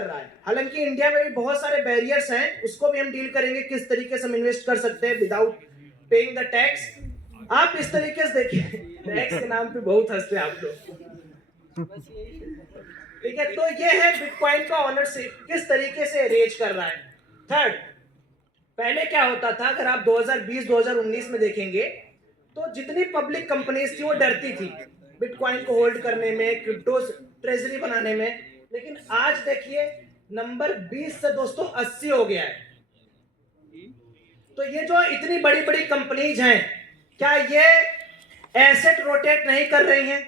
रहा है। हालांकि इंडिया में भी बहुत सारे बैरियर्स हैं, उसको भी हम डील करेंगे, किस तरीके से हम इन्वेस्ट कर सकते हैं विदाउट पेइंग द टैक्स। आप इस तरीके से देखिए, टैक्स के नाम पे बहुत हंसते हैं आप लोग, ठीक है। तो ये है बिटकॉइन का ओनरशिप किस तरीके से रेज कर रहा है। थर्ड, पहले क्या होता था, अगर आप 2020-2019 में देखेंगे तो जितनी पब्लिक कंपनीज थी वो डरती थी बिटकॉइन को होल्ड करने में, क्रिप्टो ट्रेजरी बनाने में। लेकिन आज देखिए नंबर 20 से दोस्तों 80 हो गया है। तो ये जो इतनी बड़ी बड़ी कंपनीज हैं, क्या ये एसेट रोटेट नहीं कर रही हैं?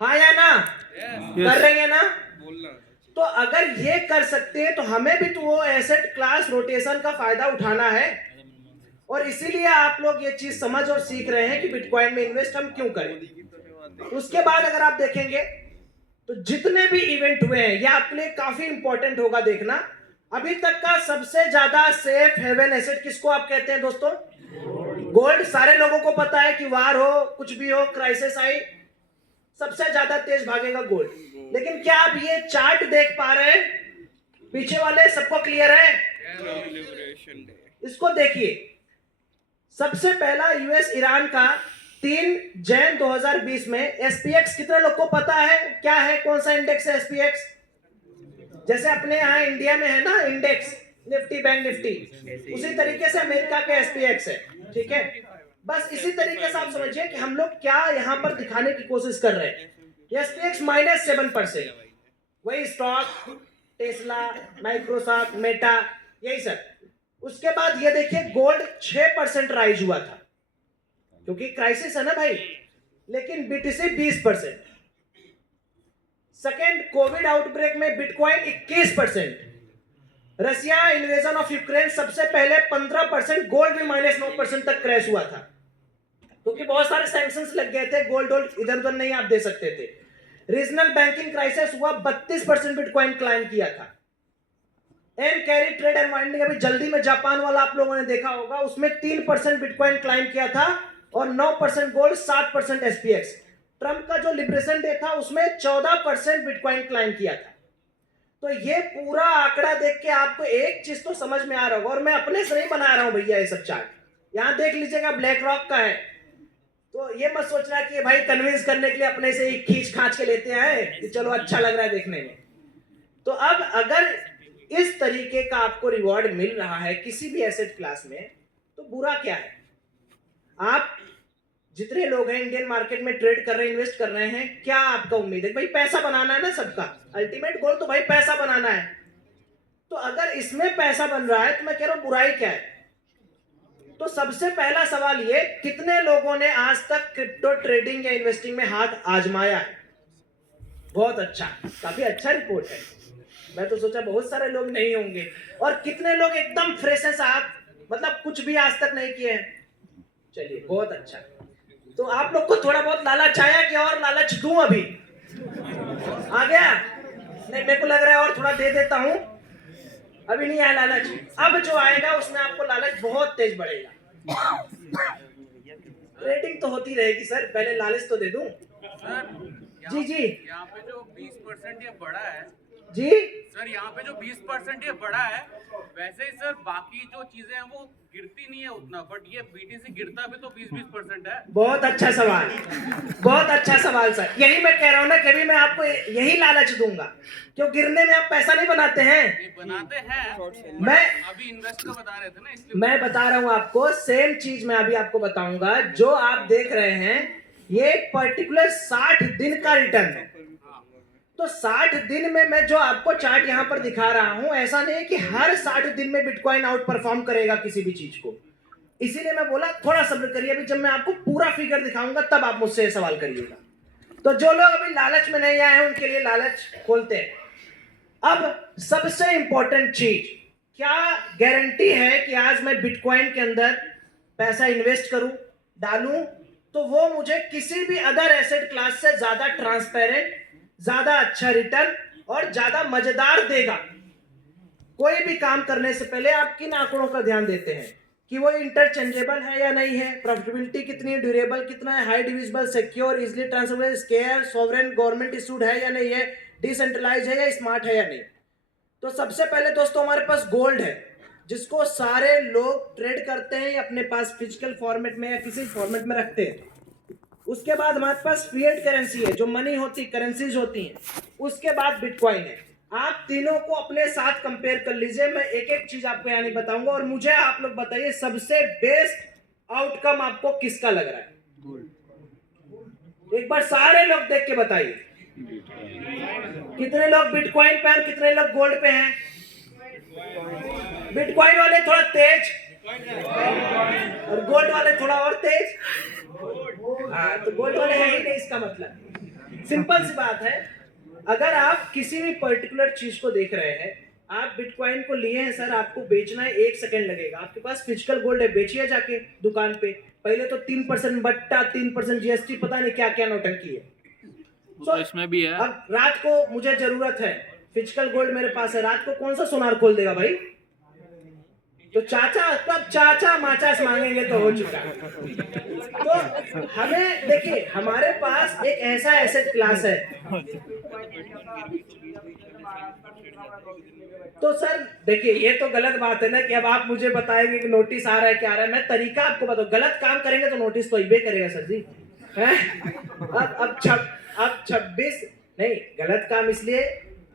हाँ या ना? कर रही है ना? तो अगर ये कर सकते हैं तो हमें भी तो वो एसेट क्लास रोटेशन का फायदा उठाना है। और इसीलिए आप लोग ये चीज समझ और सीख रहे हैं कि बिटकॉइन में इन्वेस्ट हम क्यों करें। उसके बाद अगर आप देखेंगे तो जितने भी इवेंट हुए हैं, ये आपके लिए काफी इंपॉर्टेंट होगा देखना। अभी तक का सबसे ज्यादा सेफ हेवन एसेट किसको आप कहते हैं दोस्तों? गोल्ड। सारे लोगों को पता है कि वार हो, कुछ भी हो, क्राइसिस आई, सबसे ज्यादा तेज भागेगा गोल्ड। लेकिन क्या आप ये चार्ट देख पा रहे हैं? पीछे वाले सबको क्लियर है? इसको देखिए, सबसे पहला यूएस ईरान का 3 जैन 2020 में एसपीएक्स, कितने लोग को पता है क्या है, कौन सा इंडेक्स है एसपीएक्स? जैसे अपने यहाँ इंडिया में है ना इंडेक्स, निफ्टी बैंक निफ्टी, उसी तरीके से अमेरिका के एसपीएक्स है, ठीक है। बस इसी तरीके से आप समझिए कि हम लोग क्या यहाँ पर दिखाने की कोशिश कर रहे हैं। एसपीएक्स -7%, वही स्टॉक टेस्ला, माइक्रोसॉफ्ट, मेटा, यही सब। उसके बाद ये देखिए गोल्ड 6% राइज हुआ था, क्योंकि क्राइसिस है ना भाई। लेकिन बीटीसी 20%। सेकेंड, कोविड आउटब्रेक में bitcoin 21%। Russia invasion of Ukraine सबसे पहले 15%, गोल्ड भी -9% तक क्रैश हुआ था, क्योंकि बहुत सारे सैंक्शंस लग गए थे, गोल्ड इधर उधर नहीं आप दे सकते थे। रीजनल बैंकिंग क्राइसिस हुआ, 32% बिटकॉइन क्लाइम किया था। And carry trade and winding, अभी जल्दी में जापान वाला आप लोगों ने देखा होगा, उसमें 3% बिटकॉइन क्लाइम किया था और 9% गोल्ड, 7% एसपीएक्स। ट्रंप का जो लिबरेशन डे था उसमें 14% बिटकॉइन क्लाइम किया था। तो ये पूरा आंकड़ा देख के आपको एक चीज तो समझ में आ रहा होगा, और मैं अपने से नहीं बना रहा हूं भैया ये सब चार्ट। यहां देख लीजिएगा ब्लैक रॉक का है, तो ये मत सोचना कि भाई कन्विंस करने के लिए अपने से ही खींच खांच के लेते हैं कि चलो अच्छा लग रहा है देखने में। तो अब अगर इस तरीके का आपको रिवॉर्ड मिल रहा है किसी भी एसेट क्लास में, तो बुरा क्या है? आप जितने लोग हैं इंडियन मार्केट में ट्रेड कर रहे हैं, इन्वेस्ट कर रहे हैं, क्या आपका उम्मीद है? भाई पैसा बनाना है ना सबका, अल्टीमेट गोल तो भाई पैसा बनाना है। तो अगर इसमें पैसा बन रहा है तो मैं कह रहा हूं बुराई क्या है? तो सबसे पहला सवाल ये, कितने लोगों ने आज तक क्रिप्टो ट्रेडिंग या इन्वेस्टिंग में हाथ आजमाया है? बहुत अच्छा, काफी अच्छा रिपोर्ट है। मैं तो सोचा बहुत सारे लोग नहीं होंगे। और कितने लोग एकदम फ्रेश हैं साहब, मतलब कुछ भी आज तक नहीं किए हैं? चलिए बहुत अच्छा। तो आप लोग को थोड़ा बहुत लालच आया कि और लालच दूं? अभी आ गया? नहीं, मेरे को लग रहा है और थोड़ा दे देता हूं। अभी नहीं आया लालच, अब जो आएगा उसमें आपको लालच बहुत तेज बढ़ेगा। रेटिंग तो होती रहेगी सर, पहले लालच तो दे दूं। जी जी, यहाँ पे जो 20% ये बढ़ा है जी सर, यहाँ पे जो 20% ये बढ़ा है, वैसे ही सर बाकी जो चीजें हैं वो गिरती नहीं है उतना, बट ये बीटीसी गिरता भी तो 20-20% है। बहुत अच्छा सवाल, बहुत अच्छा सवाल सर। यही मैं कह रहा हूँ ना कि अभी मैं आपको यही लालच दूंगा, क्यों गिरने में आप पैसा नहीं बनाते हैं? ये बनाते हैं, मैं अभी इन्वेस्ट का बता रहे थे ना, इसलिए मैं बता रहा हूं आपको, सेम चीज मैं अभी आपको बताऊंगा। जो आप देख रहे हैं ये पर्टिकुलर 60 दिन का रिटर्न है। तो 60 दिन में मैं जो आपको चार्ट यहां पर दिखा रहा हूं, ऐसा नहीं है कि हर 60 दिन में बिटकॉइन आउट परफॉर्म करेगा किसी भी चीज को। इसीलिए मैं बोला थोड़ा सब्र करिए, अभी जब मैं आपको पूरा फिगर दिखाऊंगा तब आप मुझसे सवाल करिएगा। तो जो लोग अभी लालच में नहीं आए हैं उनके लिए लालच खोलते हैं। अब सबसे इंपॉर्टेंट चीज, क्या गारंटी है कि आज मैं बिटकॉइन के अंदर पैसा इन्वेस्ट करूं, डालूं, तो वो मुझे किसी भी अदर एसेट क्लास से ज्यादा ट्रांसपेरेंट, ज्यादा अच्छा रिटर्न और ज्यादा मजेदार देगा? कोई भी काम करने से पहले आप किन आंकड़ों का ध्यान देते हैं कि वो इंटरचेंजेबल है या नहीं है, प्रॉफिटेबिलिटी कितनी है, ड्यूरेबल कितना है, high divisible, secure, easily transferable, square, sovereign, government issued है या नहीं है, डिसेंट्रलाइज है या स्मार्ट है या नहीं। तो सबसे पहले दोस्तों हमारे पास गोल्ड है, जिसको सारे लोग ट्रेड करते हैं अपने पास फिजिकल फॉर्मेट में या किसी फॉर्मेट में रखते हैं। उसके बाद हमारे पास फिएट करेंसी है, जो मनी होती, करेंसीज होती हैं। उसके बाद बिटकॉइन है। आप तीनों को अपने साथ कंपेयर कर लीजिए। मैं एक एक चीज आपको यानी बताऊंगा और मुझे आप लोग बताइए सबसे बेस्ट आउटकम आपको किसका लग रहा है। एक बार सारे लोग देख के बताइए कितने लोग बिटकॉइन पे और कितने लोग गोल्ड पे हैं। बिटकॉइन वाले थोड़ा तेज और गोल्ड वाले थोड़ा और तेज। हाँ, तो गोल्ड वाले है ही नहीं, इसका मतलब सिंपल सी बात है। अगर आप किसी भी पर्टिकुलर चीज को देख रहे हैं, आप बिटकॉइन को लिए हैं सर, आपको बेचना है 1 सेकंड लगेगा। आपके पास फिजिकल गोल्ड है, बेचिए जाके दुकान पे। पहले तो 3% बट्टा, 3% जीएसटी, पता नहीं क्या क्या नौटंकी है। तो इसमें भी है। अब रात को मुझे जरूरत है, फिजिकल गोल्ड मेरे पास है, रात को कौन सा सोनार खोल देगा भाई। तो चाचा तब चाचा माचास मांगेंगे तो हो चुका। तो हमें देखिए, हमारे पास एक ऐसा एसेट क्लास है। तो सर देखिए, ये तो गलत बात है ना कि अब आप मुझे बताएंगे कि नोटिस आ रहा है क्या आ रहा है। मैं तरीका आपको बताऊं, गलत काम करेंगे तो नोटिस तो इबे करेगा सर जी। अब 26 नहीं, गलत काम इसलिए,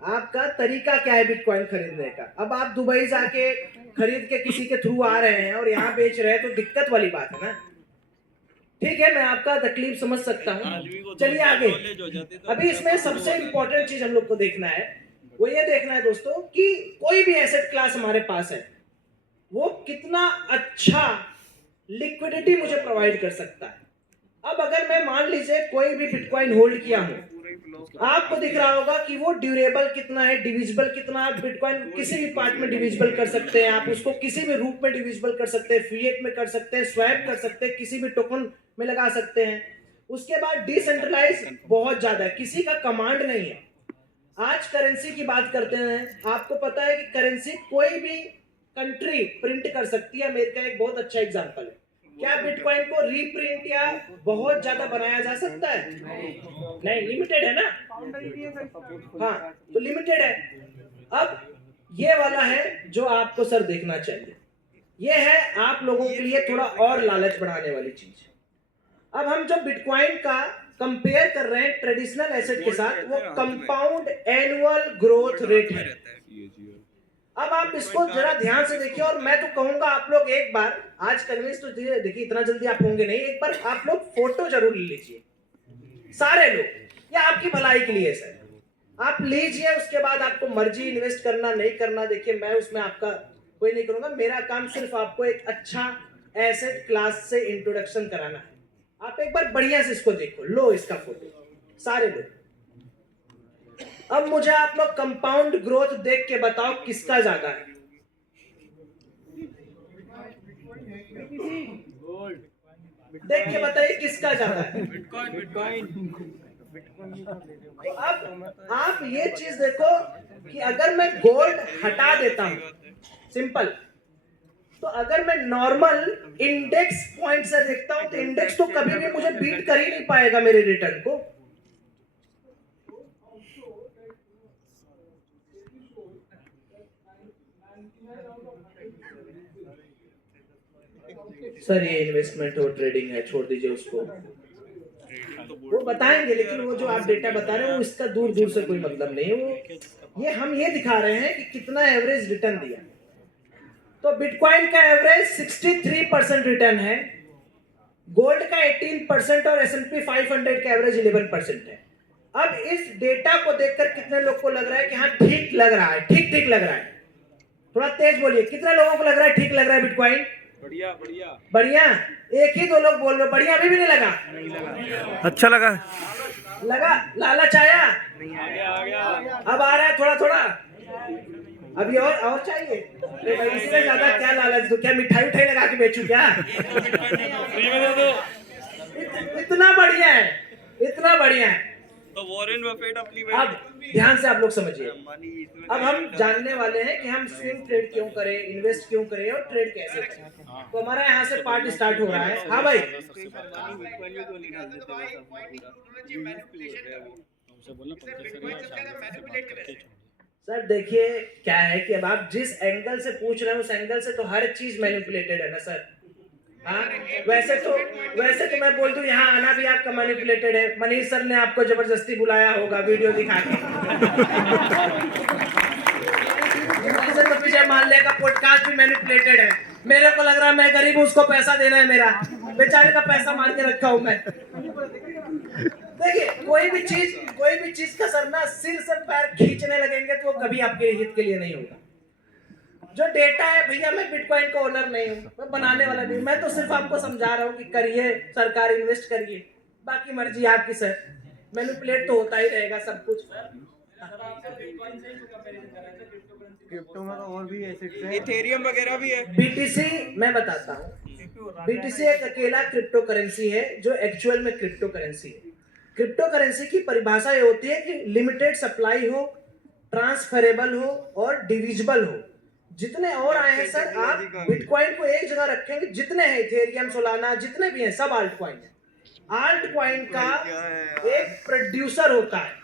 आपका तरीका क्या है बिटकॉइन खरीदने का। अब आप दुबई जाके खरीद के किसी के थ्रू आ रहे हैं और यहाँ बेच रहे हैं, तो दिक्कत वाली बात है ना। ठीक है, मैं आपका तकलीफ समझ सकता हूँ। चलिए आगे। अभी इसमें सबसे इंपॉर्टेंट चीज हम लोग को देखना है, वो ये देखना है दोस्तों कि कोई भी एसेट क्लास हमारे पास है, वो कितना अच्छा लिक्विडिटी मुझे प्रोवाइड कर सकता है। अब अगर मैं मान लीजिए कोई भी बिटकॉइन होल्ड किया हूं, आपको दिख रहा होगा कि वो ड्यूरेबल कितना है, डिविजिबल कितना है। बिटकॉइन किसी भी पार्ट में डिविजिबल कर सकते हैं, आप उसको किसी भी रूप में डिविजिबल कर सकते हैं, फिएट में कर सकते हैं, स्वैप कर सकते हैं, किसी भी टोकन में लगा सकते हैं। उसके बाद डिसेंट्रलाइज बहुत ज्यादा है, किसी का कमांड नहीं है। आज करेंसी की बात करते हैं, आपको पता है कि करेंसी कोई भी कंट्री प्रिंट कर सकती है। अमेरिका एक बहुत अच्छा एग्जांपल है। क्या बिटकॉइन को रीप्रिंट या बहुत ज्यादा बनाया जा सकता है? नहीं, लिमिटेड है ना। हाँ, तो लिमिटेड है। अब ये वाला है जो आपको सर देखना चाहिए। ये है आप लोगों के लिए थोड़ा और लालच बढ़ाने वाली चीज। अब हम जो बिटकॉइन का कंपेयर कर रहे हैं ट्रेडिशनल एसेट के साथ, वो कंपाउंड एनुअल ग्रोथ रेट है। अब आप इसको जरा ध्यान से देखिए, और मैं तो कहूंगा आप लोग एक बार, आज कन्विंस तो देखिए इतना जल्दी आप होंगे नहीं, एक बार आप लोग फोटो जरूर ले लीजिए सारे लोग, ये आपकी भलाई के लिए सर। आप लीजिए, उसके बाद आपको मर्जी इन्वेस्ट करना नहीं करना, देखिए मैं उसमें आपका कोई नहीं करूंगा। मेरा काम सिर्फ आपको एक अच्छा एसेट क्लास से इंट्रोडक्शन कराना है। आप एक बार बढ़िया से इसको देखो, लो इसका फोटो सारे लोग। अब मुझे आप लोग कंपाउंड ग्रोथ देख के बताओ किसका ज्यादा है। देख के बताइए किसका ज्यादा है। बिटकॉइन। तो अब आप ये चीज देखो कि अगर मैं गोल्ड हटा देता हूं, सिंपल, तो अगर मैं नॉर्मल इंडेक्स पॉइंट से देखता हूं, तो इंडेक्स तो कभी भी मुझे बीट कर ही नहीं पाएगा मेरे रिटर्न को। सर ये इन्वेस्टमेंट और ट्रेडिंग है, छोड़ दीजिए उसको, वो बताएंगे। लेकिन वो जो आप डेटा बता रहे हैं वो इसका दूर दूर से कोई मतलब नहीं है। वो ये हम ये दिखा रहे हैं कि कितना एवरेज रिटर्न दिया। तो बिटकॉइन का एवरेज 63% रिटर्न है, गोल्ड का 18% और S&P 500 का एवरेज 11% है। अब इस डेटा को देखकर कितने लोग को लग रहा है कि हाँ ठीक लग रहा है, ठीक ठीक लग रहा है? थोड़ा तेज बोलिए, कितने लोगों को लग रहा है ठीक लग रहा है बिटकॉइन? बढ़िया बढ़िया बढ़िया। एक ही दो लोग बोल रहे हो बढ़िया, अभी भी नहीं लगा? अच्छा लगा। लगा, लालच आया? आ गया अब आ रहा है थोड़ा थोड़ा, अभी और चाहिए? भाई इससे ज्यादा क्या लालच? तो क्या मिठाई उठाई लगा के बेचूं क्या? इतना बढ़िया है, इतना बढ़िया है। तो वॉरेन बफेट अपनी अब ध्यान से आप लोग समझिए। अब हम जानने वाले हैं कि हम स्विंग ट्रेड क्यों करें, इन्वेस्ट क्यों करें और ट्रेड कैसे करें। तो हमारा यहाँ से पार्ट स्टार्ट हो रहा है। हाँ भाई, सर देखिए क्या है कि अब आप जिस एंगल से पूछ रहे हैं उस एंगल से तो हर चीज मैनिपुलेटेड है ना सर। हाँ, वैसे तो मैं बोल दूं यहाँ आना भी आपका मैनिपुलेटेड है। मनीष सर ने आपको जबरदस्ती बुलाया होगा वीडियो दिखा के। तो विजय माल्या का पॉडकास्ट भी मैनिपुलेटेड है। मेरे को लग रहा है मैं गरीब हूं, उसको पैसा देना है, मेरा बेचारे का पैसा मार के रखा हूं मैं। देखिए कोई भी चीज का सर ना सिर से पैर खींचने लगेंगे तो वो कभी आपके हित के लिए नहीं होगा। जो डेटा है भैया, मैं बिटकॉइन का ओनर नहीं हूँ, मैं बनाने वाला नहीं हूँ, मैं तो सिर्फ आपको समझा रहा हूँ कि करिए, सरकार इन्वेस्ट करिए, बाकी मर्जी आपकी सर। मैनिपुलेट तो होता ही रहेगा सब कुछ। क्रिप्टो में तो और भी एसेट्स हैं, इथेरियम वगैरह भी है। बीटीसी मैं बताता हूँ, बीटीसी एक अकेला क्रिप्टो करेंसी है जो एक्चुअल में क्रिप्टो करेंसी है। क्रिप्टो करेंसी की परिभाषा ये होती है कि लिमिटेड सप्लाई हो, ट्रांसफरेबल हो और डिविजिबल हो। जितने और आए हैं सर, आप बिटकॉइन को एक जगह रखेंगे, जितने हैं इथेरियम, सोलाना, जितने भी हैं सब आल्ट कॉइन है। आल्ट कॉइन का एक प्रोड्यूसर होता है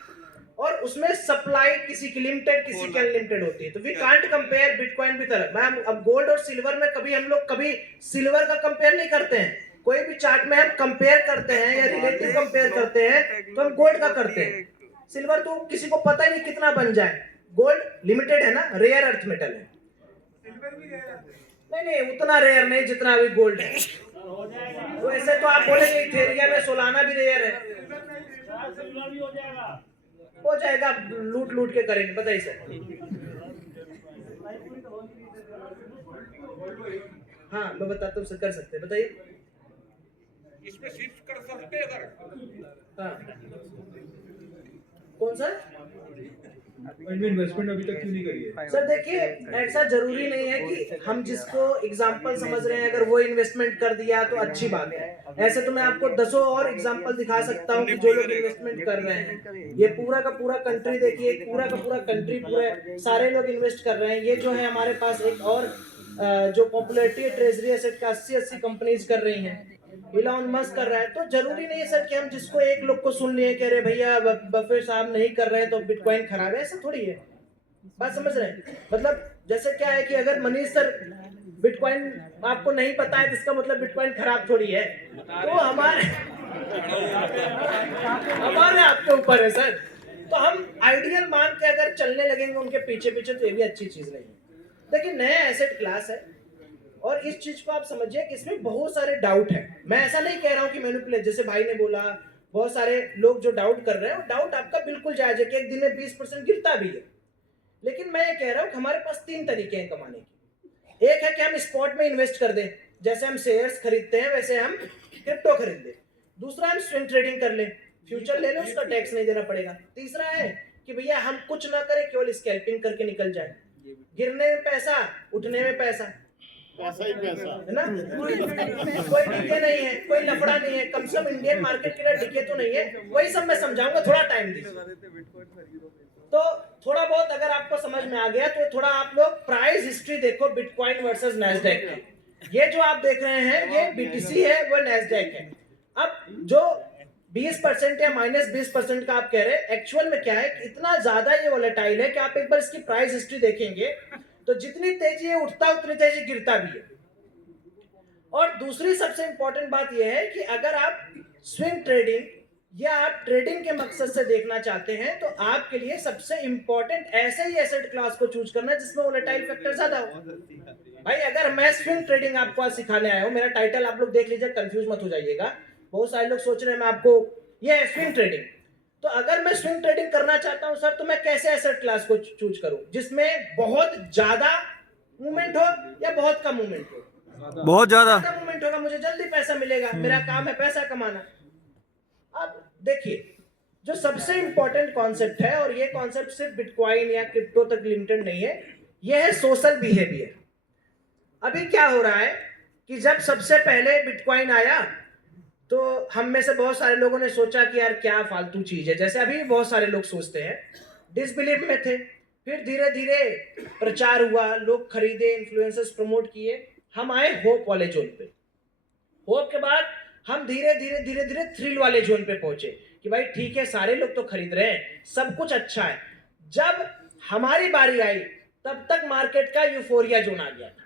और उसमें सप्लाई किसी की लिमिटेड, किसी की अनलिमिटेड होती है। तो वी कांट कंपेयर बिटकॉइन भी तरह। मैम अब गोल्ड और सिल्वर में कभी हम लोग कभी सिल्वर का कंपेयर नहीं करते हैं। कोई भी चार्ट में हम कंपेयर करते हैं या रिलेटिव कंपेयर करते हैं तो हम गोल्ड का करते हैं। सिल्वर तो किसी को पता ही नहीं कितना बन जाए। गोल्ड लिमिटेड है ना, रेयर अर्थ मेटल है। नहीं उतना रेयर नहीं जितना अभी गोल्ड है। तो ऐसे तो आप बोलेंगे इथेरियम में सोलाना भी रेयर है। हो जाएगा, लूट के करेंगे, बताइए सर। हाँ मैं बताता हूँ सर, कर सकते हैं, बताइए। इसमें शिफ्ट कर सकते हैं अगर। हाँ कौन सा इन्वेस्टमेंट अभी तक क्यों नहीं करी है? सर देखिए, ऐसा जरूरी नहीं है कि हम जिसको एग्जाम्पल समझ रहे हैं अगर वो इन्वेस्टमेंट कर दिया तो अच्छी बात है। ऐसे तो मैं आपको 10 और एग्जाम्पल दिखा सकता हूँ कि जो लोग इन्वेस्टमेंट कर रहे हैं। ये पूरा का पूरा कंट्री देखिए, पूरा का पूरा कंट्री, पूरे सारे लोग इन्वेस्ट कर रहे हैं। ये जो है हमारे पास एक और जो पॉपुलरिटी है ट्रेजरी एसेट का 80 कंपनीज कर रही हैं। इलॉन मस्क कर रहा है। तो जरूरी नहीं है सर कि हम जिसको एक लोग को सुन लिए कह रहे भैया बफेट साहब नहीं कर रहे हैं तो बिटकॉइन खराब है, ऐसा थोड़ी है। बात समझ रहे हैं? मतलब जैसे क्या है कि अगर मनीष सर बिटकॉइन आपको नहीं पता है तो इसका मतलब बिटकॉइन खराब थोड़ी है। तो हमारे आपके ऊपर है सर। तो हम आइडियल मान के अगर चलने लगेंगे उनके पीछे तो ये भी अच्छी चीज नहीं है। देखिए नया एसेट क्लास है और इस चीज को आप समझिए कि इसमें बहुत सारे डाउट है। मैं ऐसा नहीं कह रहा हूँ कि मैनिपुलेट, जैसे भाई ने बोला बहुत सारे लोग जो डाउट कर रहे हैं, और डाउट आपका बिल्कुल जायज है कि एक दिन में 20% गिरता भी है। लेकिन मैं ये कह रहा हूँ कि हमारे पास 3 तरीके हैं कमाने के। एक है कि हम स्पॉट में इन्वेस्ट कर दें, जैसे हम शेयर्स खरीदते हैं वैसे हम क्रिप्टो खरीद लें। दूसरा हम स्विंग ट्रेडिंग कर लें, फ्यूचर ले लें, उसका टैक्स नहीं देना पड़ेगा। तीसरा है कि भैया हम कुछ ना करें, केवल स्कैल्पिंग करके निकल जाए। गिरने में पैसा, उठने में पैसा, पैसा ही पैसा है ना। कोई डिके नहीं है, कोई लफड़ा नहीं है, कम से कम इंडियन मार्केट के लिए डिके तो नहीं है। वही सब मैं समझाऊंगा, थोड़ा टाइम दीजिए। तो थोड़ा बहुत अगर आपको समझ में आ गया तो थोड़ा आप लोग प्राइस हिस्ट्री देखो बिटकॉइन वर्सेस नैस्डैक की। ये जो आप देख रहे हैं ये बीटीसी है, वो नैस्डैक है। अब जो 20% या -20% का आप कह रहे हैं, एक्चुअल में क्या है कि इतना ज्यादा ये वोलेटाइल है कि आप एक बार इसकी प्राइस हिस्ट्री देखेंगे तो जितनी तेजी ये उठता उतनी तेजी गिरता भी है। और दूसरी सबसे इंपॉर्टेंट बात यह है कि अगर आप स्विंग ट्रेडिंग या आप ट्रेडिंग के मकसद से देखना चाहते हैं तो आपके लिए सबसे इंपॉर्टेंट ऐसे ही एसेट क्लास को चूज करना है जिसमें वोलेटाइल फैक्टर ज्यादा हो। भाई अगर मैं स्विंग ट्रेडिंग आपको आज सिखाने आया हूं, मेरा टाइटल आप लोग देख लीजिए, कंफ्यूज मत हो जाइएगा। बहुत सारे लोग सोच रहे हैं मैं आपको ये स्विंग ट्रेडिंग, तो अगर मैं स्विंग ट्रेडिंग करना चाहता हूं सर तो मैं कैसे एसेट क्लास को चूज करूं जिसमें बहुत ज्यादा मूवमेंट हो या बहुत कम मूवमेंट हो? बहुत ज्यादा मूवमेंट होगा, मुझे जल्दी पैसा मिलेगा, मेरा काम है पैसा कमाना। अब देखिए जो सबसे इंपॉर्टेंट कॉन्सेप्ट है, और ये कॉन्सेप्ट सिर्फ बिटकॉइन या क्रिप्टो तक लिमिटेड नहीं है, यह है सोशल बिहेवियर। अभी क्या हो रहा है कि जब सबसे पहले बिटकॉइन आया तो हम में से बहुत सारे लोगों ने सोचा कि यार क्या फालतू चीज है, जैसे अभी बहुत सारे लोग सोचते हैं, डिसबिलीव में थे। फिर धीरे धीरे प्रचार हुआ, लोग खरीदे, इन्फ्लुएंसर्स प्रमोट किए, हम आए होप वाले जोन पे। होप के बाद हम धीरे धीरे थ्रिल वाले जोन पे पहुंचे कि भाई ठीक है सारे लोग तो खरीद रहे हैं, सब कुछ अच्छा है। जब हमारी बारी आई तब तक मार्केट का यूफोरिया जोन आ गया था।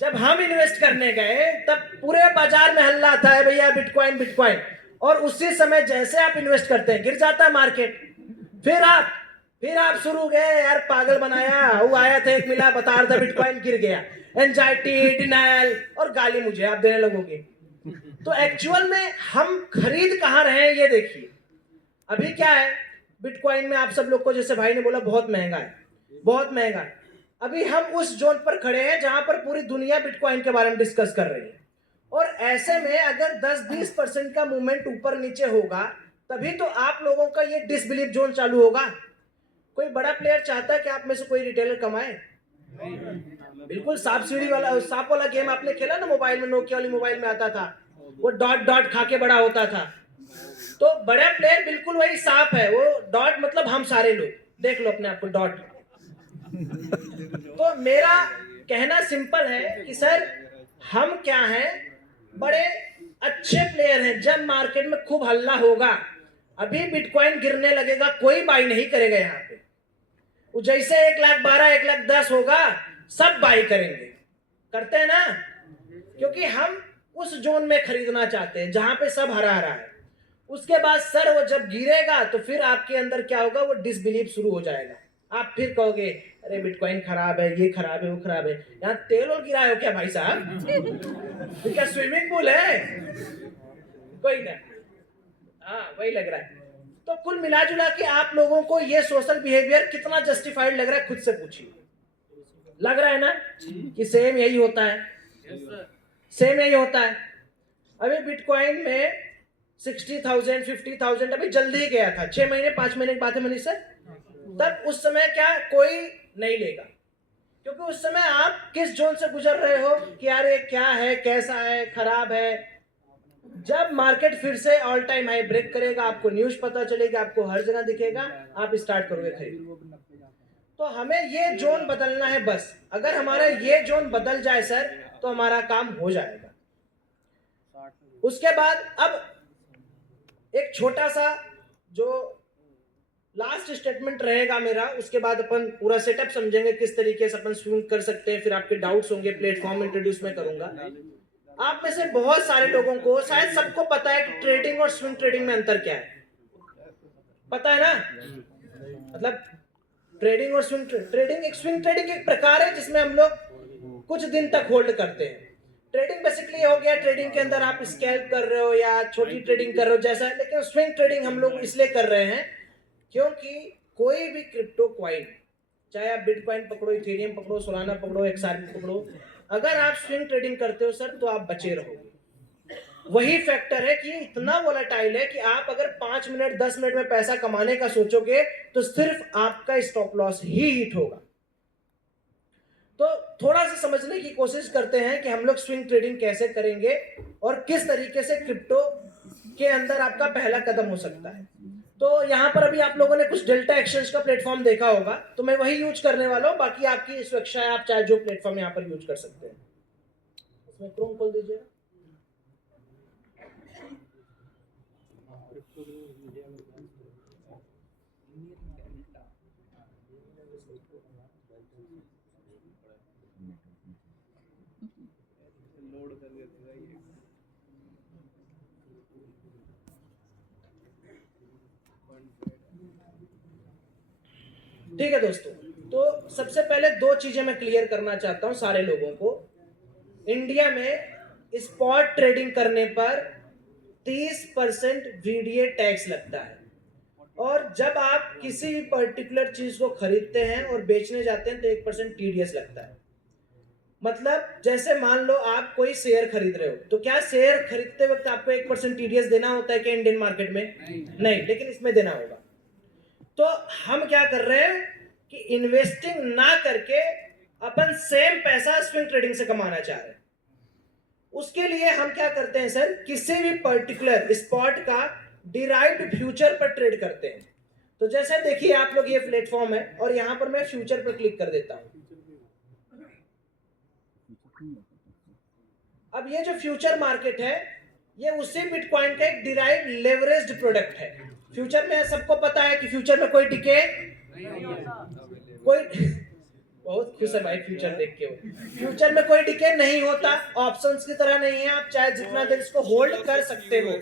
जब हम इन्वेस्ट करने गए तब पूरे बाजार में हल्ला था है भैया बिटकॉइन बिटकॉइन, और उसी समय जैसे आप इन्वेस्ट करते हैं गिर जाता है मार्केट। फिर आप शुरू गए यार पागल बनाया, वो आया था एक मिला बता रहा था बिटकॉइन गिर गया, एंजाइटी डिनायल और गाली मुझे आप देने लगोगे। तो एक्चुअल में हम खरीद कहाँ रहे हैं ये देखिए। अभी क्या है बिटकॉइन में आप सब लोग को जैसे भाई ने बोला बहुत महंगा है, बहुत महंगा है। अभी हम उस जोन पर खड़े हैं जहां पर पूरी दुनिया बिटकॉइन के बारे में डिस्कस कर रही है, और ऐसे में अगर 10-20% का मूवमेंट ऊपर नीचे होगा तभी तो आप लोगों का ये डिसबिलीव जोन चालू होगा। कोई बड़ा प्लेयर चाहता है कि आप में से कोई रिटेलर कमाए? बिल्कुल सांप वाला गेम आपने खेला ना मोबाइल में, नोकिया वाली मोबाइल में आता था, वो डॉट डॉट खा के बड़ा होता था। तो बड़ा प्लेयर बिल्कुल वही सांप है, वो डॉट मतलब हम सारे लोग, देख लो अपने आप को डॉट। तो मेरा कहना सिंपल है कि सर हम क्या हैं, बड़े अच्छे प्लेयर हैं। जब मार्केट में खूब हल्ला होगा, अभी बिटकॉइन गिरने लगेगा, कोई बाई नहीं करेगा यहाँ पे। वो जैसे 1,12,000 1,10,000 होगा सब बाई करेंगे, करते हैं ना, क्योंकि हम उस जोन में खरीदना चाहते हैं जहां पे सब हरा हरा है। उसके बाद सर वो जब गिरेगा तो फिर आपके अंदर क्या होगा, वो डिसबिलीव शुरू हो जाएगा। आप फिर कहोगे अरे बिटकॉइन खराब है, ये खराब है, वो खराब है। यहाँ तेल और गिराए हो क्या भाई साहब? तो क्या स्विमिंग पूल है? कोई ना, हाँ वही लग रहा है। तो कुल मिला जुला के आप लोगों को ये सोशल बिहेवियर कितना जस्टिफाइड लग रहा है खुद से पूछिए। लग रहा है ना कि सेम यही होता है? सेम यही होता है। अभी बिटकॉइन में 60,000 50,000 अभी जल्दी ही गया था, 6 महीने 5 महीने की बात है मनीष सर। तब उस समय क्या कोई नहीं लेगा, क्योंकि उस समय आप किस जोन से गुजर रहे हो कि यार ये क्या है, कैसा है, खराब है। जब मार्केट फिर से ऑल टाइम हाई ब्रेक करेगा, आपको न्यूज पता चलेगा, आपको हर जगह दिखेगा, आप स्टार्ट करोगे खरीद। तो हमें ये जोन बदलना है बस। अगर हमारा ये जोन बदल जाए सर तो हमारा काम हो जाएगा। उसके बाद अब एक छोटा सा जो लास्ट स्टेटमेंट रहेगा मेरा, उसके बाद अपन पूरा सेटअप समझेंगे किस तरीके से अपन स्विंग कर सकते हैं। फिर आपके डाउट्स होंगे, प्लेटफॉर्म इंट्रोड्यूस मैं करूंगा। आप में से बहुत सारे लोगों को शायद सबको पता है कि ट्रेडिंग और स्विंग ट्रेडिंग में अंतर क्या है, पता है ना? मतलब ट्रेडिंग और स्विंग ट्रेडिंग, एक स्विंग ट्रेडिंग एक प्रकार है जिसमें हम लोग कुछ दिन तक होल्ड करते हैं। ट्रेडिंग बेसिकली हो गया, ट्रेडिंग के अंदर आप स्कैल्प कर रहे हो या छोटी ट्रेडिंग कर रहे हो जैसा है। लेकिन स्विंग ट्रेडिंग हम लोग इसलिए कर रहे हैं क्योंकि कोई भी क्रिप्टो क्वाइन, चाहे आप बिटकॉइन पकड़ो, इथेरियम पकड़ो, सोलाना पकड़ो, एक्सआरपी पकड़ो, अगर आप स्विंग ट्रेडिंग करते हो सर तो आप बचे रहोगे। वही फैक्टर है कि इतना वोलेटाइल है कि आप अगर 5 मिनट 10 मिनट में पैसा कमाने का सोचोगे तो सिर्फ आपका स्टॉप लॉस ही हिट होगा। तो थोड़ा सा समझने की कोशिश करते हैं कि हम लोग स्विंग ट्रेडिंग कैसे करेंगे और किस तरीके से क्रिप्टो के अंदर आपका पहला कदम हो सकता है। तो यहाँ पर अभी आप लोगों ने कुछ डेल्टा एक्सचेंज का प्लेटफॉर्म देखा होगा, तो मैं वही यूज करने वाला हूँ। बाकी आपकी स्वेच्छा है, आप चाहे जो प्लेटफॉर्म यहाँ पर यूज कर सकते हैं। इसमें क्रोम खोल दीजिए। ठीक है दोस्तों, तो सबसे पहले 2 चीजें मैं क्लियर करना चाहता हूं सारे लोगों को। इंडिया में स्पॉट ट्रेडिंग करने पर 30% वीडीए टैक्स लगता है, और जब आप किसी भी पर्टिकुलर चीज को खरीदते हैं और बेचने जाते हैं तो 1% टीडीएस लगता है। मतलब जैसे मान लो आप कोई शेयर खरीद रहे हो, तो क्या शेयर खरीदते वक्त आपको 1% टीडीएस देना होता है क्या इंडियन मार्केट में? नहीं, लेकिन इसमें देना होगा। तो हम क्या कर रहे हैं कि इन्वेस्टिंग ना करके अपन सेम पैसा स्विंग ट्रेडिंग से कमाना चाह रहे हैं। उसके लिए हम क्या करते हैं सर, किसी भी पर्टिकुलर स्पॉट का डिराइव्ड फ्यूचर पर ट्रेड करते हैं। तो जैसे देखिए आप लोग, ये प्लेटफॉर्म है और यहां पर मैं फ्यूचर पर क्लिक कर देता हूं। अब ये जो फ्यूचर मार्केट है ये उसी बिटकॉइन का एक डिराइव्ड लेवरेज्ड प्रोडक्ट है। फ्यूचर में सबको पता है कि फ्यूचर में कोई डिके कोई बहुत खुश है भाई फ्यूचर देख के। फ्यूचर में कोई डिके नहीं होता, ऑप्शंस की तरह नहीं है, आप चाहे जितना देर इसको होल्ड कर सकते हो।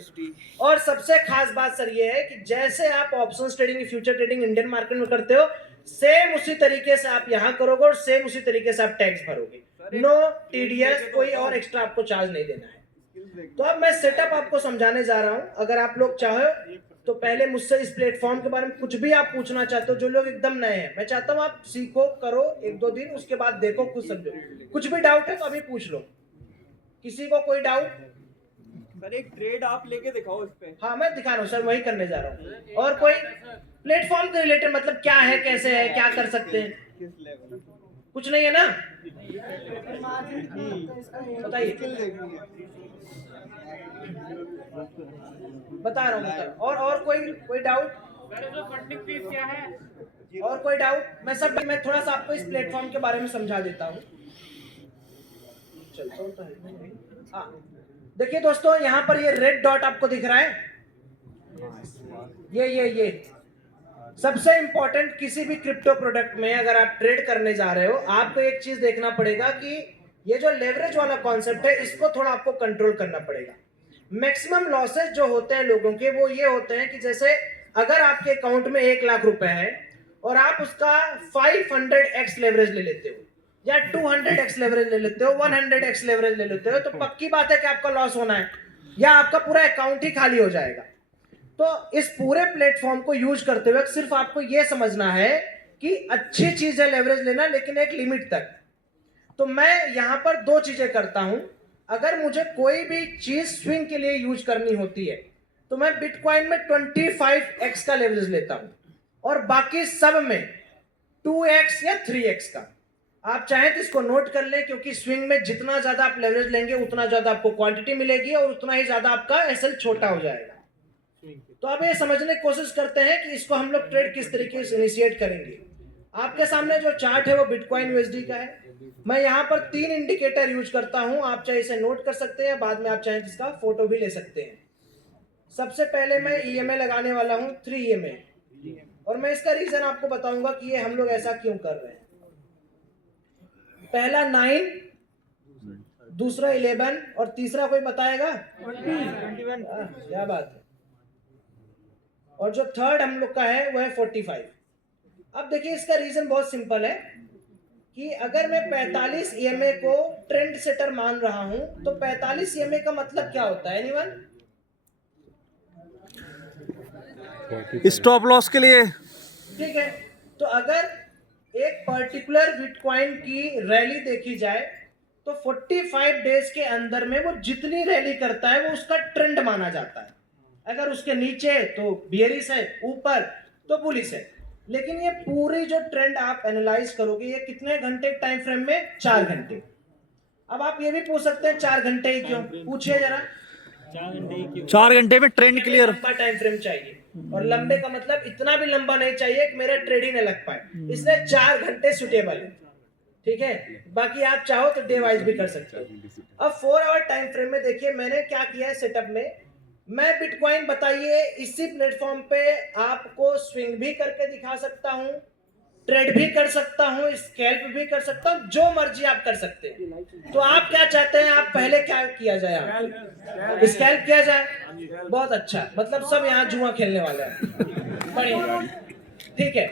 और सबसे खास बात सर ये है कि जैसे आप options trading, future trading Indian market में करते हो, सेम उसी तरीके से आप यहाँ करोगे और सेम उसी तरीके से आप टैक्स भरोगे। नो टीडीएस, कोई और एक्स्ट्रा आपको चार्ज नहीं देना है। तो अब मैं सेटअप आपको समझाने जा रहा हूं। अगर आप लोग चाहे तो पहले मुझसे इस प्लेटफॉर्म के बारे में कुछ भी आप पूछना चाहते हो, जो लोग एकदम नए हैं, मैं चाहता हूं आप सीखो, करो 1-2 दिन, उसके बाद देखो, खुद समझो। कुछ भी डाउट है तो अभी पूछ लो। किसी को कोई डाउट? सर एक ट्रेड आप लेके दिखाओ इस पे। हाँ मैं दिखा रहा हूँ सर, वही करने जा रहा हूँ। और कोई प्लेटफॉर्म के रिलेटेड, मतलब क्या है, कैसे है, क्या कर सकते हैं? किस लेवल? कुछ नहीं है ना? बताइए, बता रहा हूँ। और कोई डाउट? क्या है? और कोई डाउट? मैं थोड़ा सा आपको इस प्लेटफॉर्म के बारे में समझा देता हूँ। चलता हूँ तो है। हाँ देखिए दोस्तों, यहाँ पर ये रेड डॉट आपको दिख रहा है, ये सबसे इंपॉर्टेंट किसी भी क्रिप्टो प्रोडक्ट में अगर आप ट्रेड करने जा रहे हो, आपको एक चीज देखना पड़ेगा कि ये जो लेवरेज वाला कॉन्सेप्ट है, इसको थोड़ा आपको कंट्रोल करना पड़ेगा। मैक्सिमम लॉसेस जो होते हैं लोगों के, वो ये होते हैं कि जैसे अगर आपके अकाउंट में 1 लाख रुपए है और आप उसका 500x लेवरेज ले लेते हो, या 200x लेवरेज ले लेते हो, 100x लेवरेज ले लेते हो, तो पक्की बात है कि आपका लॉस होना है, या आपका पूरा अकाउंट ही खाली हो जाएगा। तो इस पूरे प्लेटफॉर्म को यूज करते हुए सिर्फ आपको यह समझना है कि अच्छी चीज है लेवरेज लेना, लेकिन एक लिमिट तक। तो मैं यहां पर 2 चीजें करता हूं। अगर मुझे कोई भी चीज स्विंग के लिए यूज करनी होती है तो मैं बिटकॉइन में 25x का लेवरेज लेता हूं, और बाकी सब में 2x या 3x का। आप चाहें तो इसको नोट कर लें, क्योंकि स्विंग में जितना ज्यादा आप लेवरेज लेंगे उतना ज्यादा आपको क्वांटिटी मिलेगी और उतना ही ज्यादा आपका एसएल छोटा हो जाएगा। तो अब ये समझने की कोशिश करते हैं कि इसको हम लोग ट्रेड किस तरीके से इनिशिएट करेंगे। आपके सामने जो चार्ट है वो बिटकॉइन यूएसडी का है। मैं यहाँ पर 3 इंडिकेटर यूज करता हूं, आप चाहे इसे नोट कर सकते हैं, बाद में आप चाहें इसका फोटो भी ले सकते हैं। सबसे पहले मैं ईएमए लगाने वाला हूं, 3 ईएमए, और मैं इसका रीजन आपको बताऊंगा कि ये हम लोग ऐसा क्यों कर रहे हैं। पहला 9, दूसरा 11 और तीसरा कोई बताएगा? 21। क्या बात है। और जो थर्ड हम लोग का है वो है 45। अब देखिए इसका रीजन बहुत सिंपल है कि अगर मैं 45 ईएमए को ट्रेंड सेटर मान रहा हूं, तो 45 ईएमए का मतलब क्या होता है? एनीवन? स्टॉप लॉस के लिए। ठीक है, तो अगर एक पर्टिकुलर बिटकॉइन की रैली देखी जाए तो 45 डेज के अंदर में वो जितनी रैली करता है वो उसका ट्रेंड माना जाता है। अगर उसके नीचे तो बियरिश है, ऊपर तो बुलिश है। लेकिन ये पूरी जो ट्रेंड आप एनालाइज करोगे, ये कितने घंटे टाइम फ्रेम में? 4 घंटे। अब आप ये भी पूछ सकते हैं 4 घंटे ही क्यों? पूछिए जरा। 4 घंटे में ट्रेंड क्लियर। लंबा टाइम फ्रेम चाहिए, और लंबे का मतलब इतना भी लंबा नहीं चाहिए कि मेरा ट्रेडिंग न लग पाए, इसलिए 4 घंटे सुटेबल है। ठीक है, बाकी आप चाहो तो डे वाइज भी कर सकते हो। अब 4 आवर टाइम फ्रेम में देखिए मैंने क्या किया है सेटअप में। मैं बिटकॉइन बताइए इसी प्लेटफॉर्म पे आपको स्विंग भी करके दिखा सकता हूं, ट्रेड भी कर सकता हूं, स्कैल्प भी कर सकता हूं, जो मर्जी आप कर सकते हैं। तो आप क्या चाहते हैं, आप पहले क्या किया जाए? स्कैल्प किया जाए? बहुत अच्छा, मतलब सब यहाँ जुआ खेलने वाले हैं। बढ़िया, ठीक है।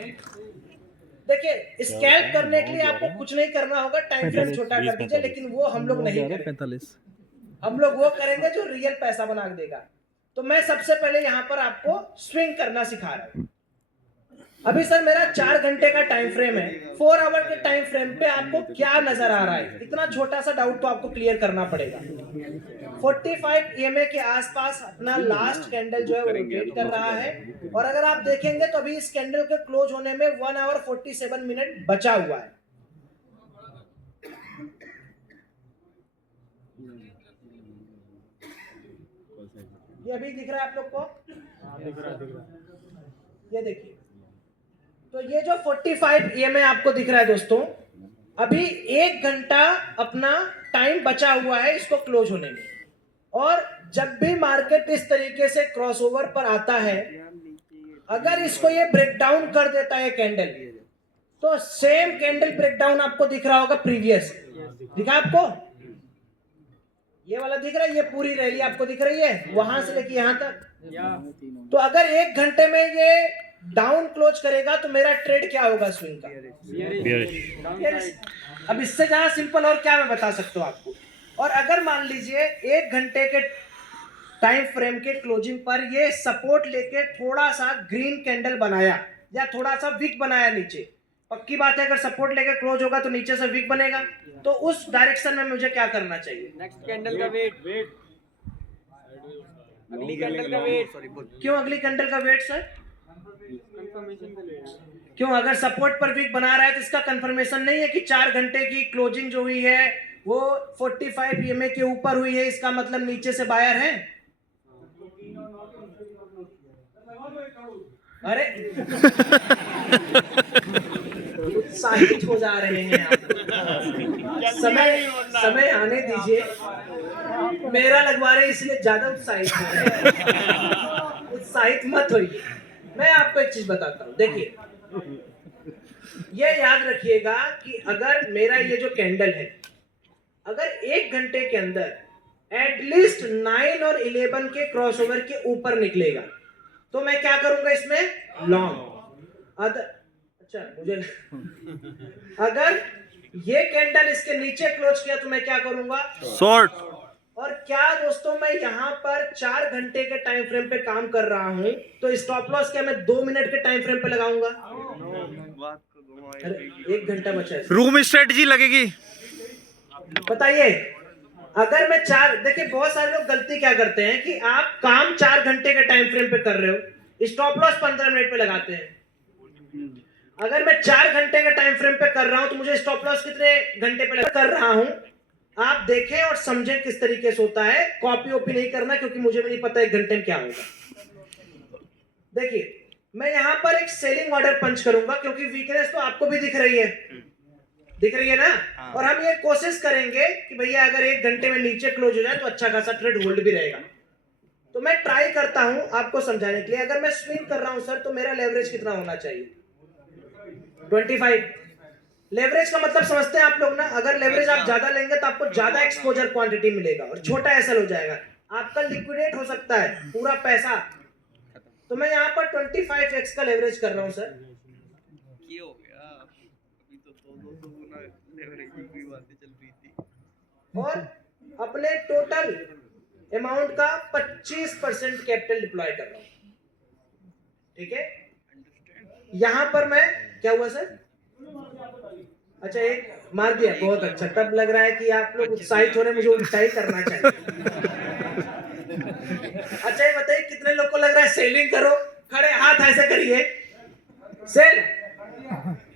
देखिए स्कैल्प करने के लिए आपको कुछ नहीं करना होगा, टाइम फ्रेम छोटा कर दीजिए, लेकिन वो हम लोग नहीं करेंगे। 45। हम लोग वो करेंगे जो रियल पैसा बना के देगा। तो मैं सबसे पहले यहाँ पर आपको स्विंग करना सिखा रहा हूं। अभी सर मेरा 4 घंटे का टाइम फ्रेम है, 4 आवर के टाइम फ्रेम पे आपको क्या नजर आ रहा है? इतना छोटा सा डाउट तो आपको क्लियर करना पड़ेगा। 45 ईएमए के आसपास अपना लास्ट कैंडल जो है वो रोटेट कर रहा है, और अगर आप देखेंगे तो अभी इस कैंडल के क्लोज होने में 1 आवर 47 मिनट बचा हुआ है। ये अभी दिख रहा है आप लोग को? ये देखिए, तो ये जो 45 ईएमए आपको दिख रहा है दोस्तों, अभी 1 घंटा अपना टाइम बचा हुआ है इसको क्लोज होने में। और जब भी मार्केट इस तरीके से क्रॉसओवर पर आता है, अगर इसको ये ब्रेक डाउन कर देता है कैंडल, तो सेम कैंडल ब्रेकडाउन आपको दिख रहा होगा प्रीवियस, दिखा आपको? ये वाला दिख रहा है, ये पूरी रैली आपको दिख रही है वहां से लेके यहां तक। तो अगर 1 घंटे में ये डाउन क्लोज करेगा तो मेरा ट्रेड क्या होगा स्विंग का? अब इससे ज्यादा सिंपल और क्या मैं बता सकता हूं आपको। और अगर मान लीजिए 1 घंटे के टाइम फ्रेम के क्लोजिंग पर ये सपोर्ट लेके थोड़ा सा ग्रीन कैंडल बनाया या थोड़ा सा विक बनाया नीचे, पक्की बात है अगर सपोर्ट लेके क्लोज होगा तो नीचे से विक बनेगा, तो उस डायरेक्शन में मुझे क्या करना चाहिए? नेक्स्ट कैंडल का वेट, अगली कैंडल का वेट। क्यों अगली कैंडल का वेट सर? कंफर्मेशन का वेट। क्यों? अगर सपोर्ट पर विक बना रहा है तो इसका कंफर्मेशन नहीं है कि 4 घंटे की क्लोजिंग जो हुई है वो 45 EMA के ऊपर हुई है, इसका मतलब नीचे से बायर है। अरे उत्साहित हो जा रहे हैं आप। समय आने दीजिए, मेरा लगवा रहे इसलिए ज्यादा उत्साहित हो रहे हैं। उत्साहित मत होइए। मैं आपको एक चीज बताता हूं, देखिए ये याद रखिएगा कि अगर मेरा ये जो कैंडल है अगर 1 घंटे के अंदर एटलीस्ट 9 और 11 के क्रॉसओवर के ऊपर निकलेगा तो मैं क्या करूंगा इसमें? लॉन्ग। अच्छा मुझे अगर ये कैंडल इसके नीचे क्लोज किया तो मैं क्या करूंगा? शॉर्ट। और क्या दोस्तों मैं यहाँ पर 4 घंटे के टाइम फ्रेम पे काम कर रहा हूं तो स्टॉप लॉस क्या मैं 2 मिनट के टाइम फ्रेम पे लगाऊंगा? अरे 1 घंटा बचा है। रूम स्ट्रेटजी लगेगी। बताइए अगर मैं 4, देखिए बहुत सारे लोग गलती क्या करते हैं कि आप काम 4 घंटे के टाइम फ्रेम पे कर रहे हो, स्टॉप लॉस 15 मिनट पे लगाते हैं। अगर मैं 4 घंटे के टाइम फ्रेम पे कर रहा हूं तो मुझे स्टॉप लॉस कितने घंटे पे कर रहा हूं? आप देखें और समझें किस तरीके से होता है। कॉपी ओपी नहीं करना क्योंकि मुझे भी नहीं पता 1 घंटे में क्या होगा। देखिए मैं यहां पर एक सेलिंग ऑर्डर पंच करूंगा क्योंकि वीकनेस तो आपको भी दिख रही है ना। और हम ये कोशिश करेंगे कि भैया अगर 1 घंटे में नीचे क्लोज हो जाए तो अच्छा खासा ट्रेड होल्ड भी रहेगा। तो मैं ट्राई करता हूं आपको समझाने के लिए। अगर मैं स्विंग कर रहा हूं सर तो मेरा लेवरेज कितना होना चाहिए? 25। लेवरेज का मतलब समझते हैं आप लोग ना? अगर लेवरेज आप ज्यादा लेंगे तो आपको ज्यादा एक्सपोजर क्वांटिटी मिलेगा और छोटा एसएल हो जाएगा, आपका लिक्विडेट हो सकता है पूरा पैसा। तो मैं यहाँ पर 25x का लेवरेज कर रहा हूँ सर। और अपने टोटल अमाउंट का 25% कैपिटल डिप्लॉय कर रहा हूं, ठीक है? यहां पर मैं क्या हुआ सर? अच्छा एक मार दिया, बहुत अच्छा। तब लग रहा है कि आप लोग उत्साहित हो रहे, मुझे उल्टा ही करना चाहिए। अच्छा ये बताइए कितने लोग को लग रहा है सेलिंग करो? खड़े हाथ ऐसे करिए, सेल।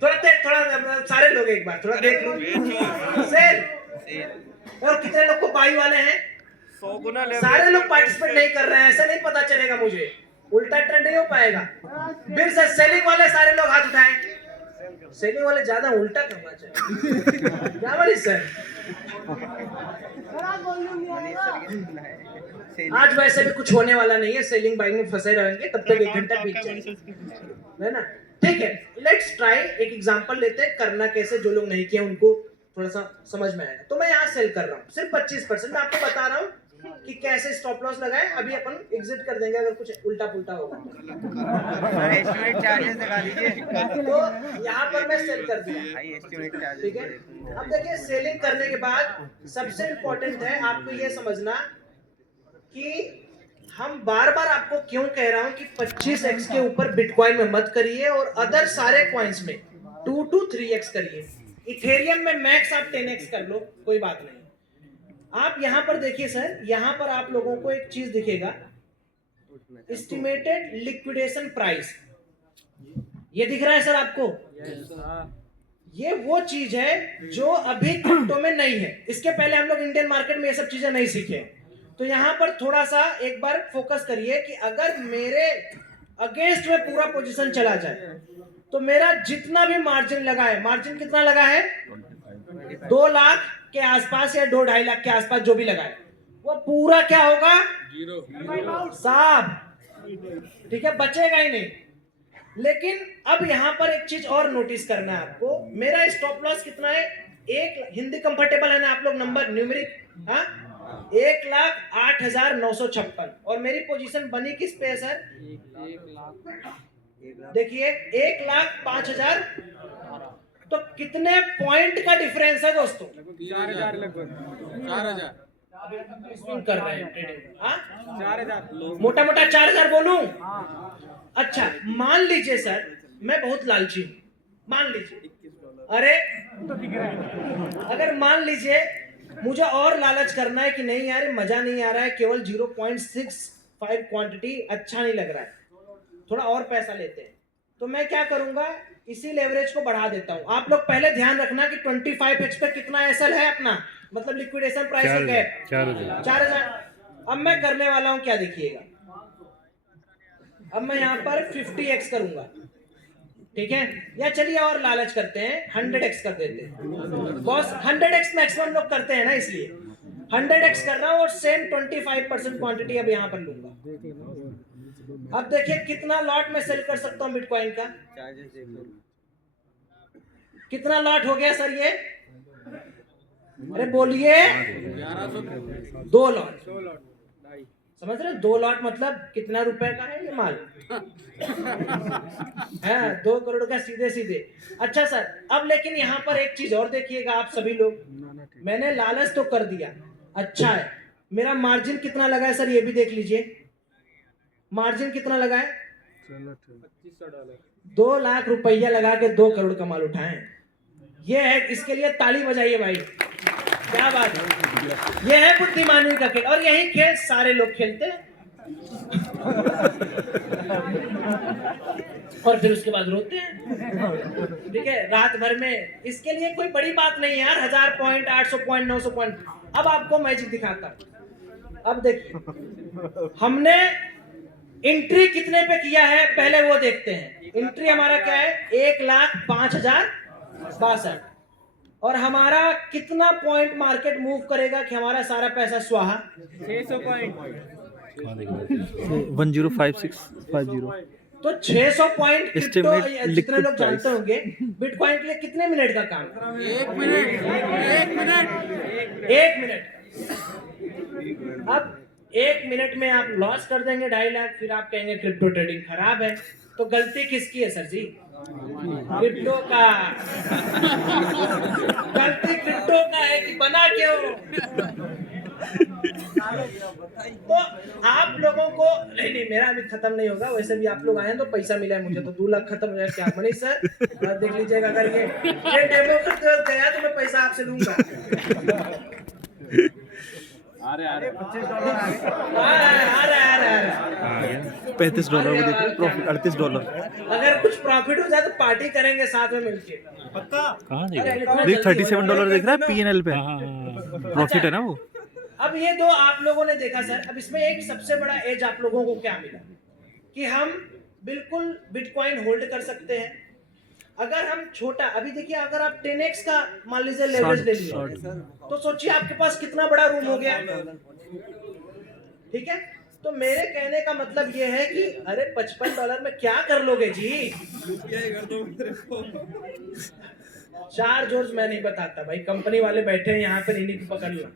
थोड़ा सारे लोग एक बार थोड़ा देख लो, सेल। और कितने लोग को बाई वाले हैं? 100 गुना। सारे लोग पार्टिसिपेट नहीं कर रहे हैं, ऐसा नहीं पता चलेगा मुझे, उल्टा ट्रेंड नहीं हो पाएगा। फिर से सेलिंग वाले सारे लोग हाथ उठाएं। सेलिंग वाले ज्यादा उल्टा करना चाहिए। क्या बोली सर? आज वैसे भी कुछ होने वाला नहीं है, सेलिंग बाइंग में फंसे रहेंगे तब तक 1 घंटा बीत जाएगा, है ना? ठीक है, लेट्स ट्राई। एक एग्जांपल लेते हैं, करना कैसे, जो लोग नहीं किए उनको थोड़ा सा समझ में आएगा। तो मैं यहाँ सेल कर रहा हूँ सिर्फ 25%। मैं आपको बता रहा हूँ कि कैसे स्टॉप लॉस लगाएं। अभी अपन एग्जिट कर देंगे अगर कुछ उल्टा पुल्टा होगा। एस्टिमेट चार्जेस लगा दीजिए। तो यहाँ पर मैं सेल कर दिया, हाई एस्टिमेट चार्जेस। ठीक है? अब देखिए सेलिंग करने के बाद सबसे इम्पोर्टेंट है आपको ये समझना कि हम बार बार आपको क्यों कह रहा हूं कि 25x के ऊपर बिटकॉइन में मत करिए और अदर सारे कॉइन्स में 2 to 3x करिए। इथेरियम में मैक्स आप 10x कर लो, कोई बात नहीं। आप यहां पर देखिए सर, यहां पर आप लोगों को एक चीज दिखेगा, एस्टिमेटेड लिक्विडेशन प्राइस। ये दिख रहा है सर आपको? ये वो चीज है जो अभी क्रिप्टो में नहीं है। इसके पहले हम लोग इंडियन मार्केट में ये सब चीजें नहीं सीखे। तो यहां पर थोड़ा सा एक बार फोकस करिए कि अगर मेरे अगेंस्ट में पूरा पोजीशन चला जाए तो मेरा जितना भी मार्जिन लगा है, मार्जिन कितना लगा है? 2 लाख के आसपास या 2-2.5 लाख के आसपास जो भी लगा है वो पूरा क्या होगा? जीरो साहब, ठीक है? बचेगा ही नहीं। लेकिन अब यहां पर एक चीज और नोटिस करना है आपको, मेरा स्टॉप लॉस कितना है, एक हिंदी कंफर्टेबल है ना आप लोग, नंबर न्यूमेरिक, हाँ 1,08,956, और मेरी पोजीशन बनी किस पे है सर, देखिए 1,05,000, तो कितने पॉइंट का डिफरेंस है दोस्तों, 4,000 लगभग, 4,000 स्विंग कर रहे हैं ट्रेडिंग, हाँ 4,000 मोटा मोटा 4,000 बोलूं, अच्छा मान लीजिए सर मैं बहुत लालची हूं, मान लीजिए, अरे अगर मान लीजिए मुझे और लालच करना है कि नहीं यार मजा नहीं आ रहा है, केवल 0.65 क्वांटिटी अच्छा नहीं लग रहा है, थोड़ा और पैसा लेते हैं, तो मैं क्या करूंगा, इसी लेवरेज को बढ़ा देता हूं। आप लोग पहले ध्यान रखना कि 25x पे कितना एसएल है अपना, मतलब लिक्विडेशन प्राइस का गैप 4,000। अब मैं करने वाला हूं क्या देखिएगा, अब मैं यहां पर 50x करूंगा, ठीक है, या चलिए और लालच करते हैं 100x कर देते हैं, बॉस 100x मैक्सिमम लोग करते हैं ना, इसलिए 100x कर रहा हूं और सेम 25% क्वांटिटी अब यहां पर लूंगा। अब देखिए कितना लॉट में सेल कर सकता हूं बिटकॉइन का, कितना लॉट हो गया सर ये, अरे बोलिए 2 लॉट, समझ रहे, 2 लॉट मतलब कितना रुपए का है ये माल है, 2 करोड़ का सीधे सीधे। अच्छा सर अब लेकिन यहाँ पर एक चीज और देखिएगा आप सभी लोग, मैंने लालच तो कर दिया, अच्छा है, मेरा मार्जिन कितना लगा है सर ये भी देख लीजिए, मार्जिन कितना लगा है, $2,25,000, 2 लाख रुपया लगा के 2 करोड़ का माल उठाए, ये है, इसके लिए ताली बजाइए भाई, क्या बात है, ये है बुद्धिमानी का खेल, और यही खेल सारे लोग खेलते हैं और फिर उसके बाद रोते हैं, ठीक है, रात भर में, इसके लिए कोई बड़ी बात नहीं है यार, 1000 पॉइंट, 800 पॉइंट, 900 पॉइंट। अब आपको मैजिक दिखाता हूं, अब देखिए हमने एंट्री कितने पे किया है पहले वो देखते हैं, एंट्री हमारा क्या है 1,05,062, और हमारा कितना पॉइंट मार्केट मूव करेगा कि हमारा सारा पैसा स्वाहा, 600 पॉइंट, 105650, तो 600 पॉइंट क्रिप्टो, Estimate जितने लोग liquid जानते होंगे बिटकॉइन के लिए कितने मिनट का काम है, 1 मिनट 1 मिनट। अब 1 मिनट में आप लॉस कर देंगे 2.5 लाख, फिर आप कहेंगे क्रिप्टो ट्रेडिंग खराब है, तो गलती किसकी है सर जी, क्रिप्टो का, गलती क्रिप्टो का है कि बना क्यों, तो आप लोगों को नहीं मेरा अभी खत्म नहीं होगा, वैसे भी आप लोग आए हैं तो पैसा मिला है मुझे, तो 2 लाख खत्म हो जाए क्या मनीष सर, देख लीजिएगा, अगर ये डेमो करते हुए गया तो मैं पैसा आपसे लूंगा, आ रहे $35 में देखो प्रॉफिट, $38, अगर कुछ प्रॉफिट हो जाए तो पार्टी करेंगे साथ में मिलके, कहाँ इतना देख जल्दी $37 दिख रहा है PNL पे, प्रॉफिट है ना वो। अब ये 2 आप लोगों ने देखा सर, अब इसमें एक सबसे बड़ा एज आप लोगों को क्या मिला कि हम बिल्कुल बिटकॉइन होल्ड कर सकते हैं, अगर हम छोटा, अभी देखिए अगर आप 10x का मान लीजिए लेवरेज ले लिया, तो सोचिए आपके पास कितना बड़ा रूम हो गया, ठीक है, तो मेरे कहने का मतलब ये है कि अरे $55 में क्या कर लोगे जी, 4 जोर्स मैं नहीं बताता भाई, कंपनी वाले बैठे हैं यहाँ पे, इन्हीं को पकड़ लो।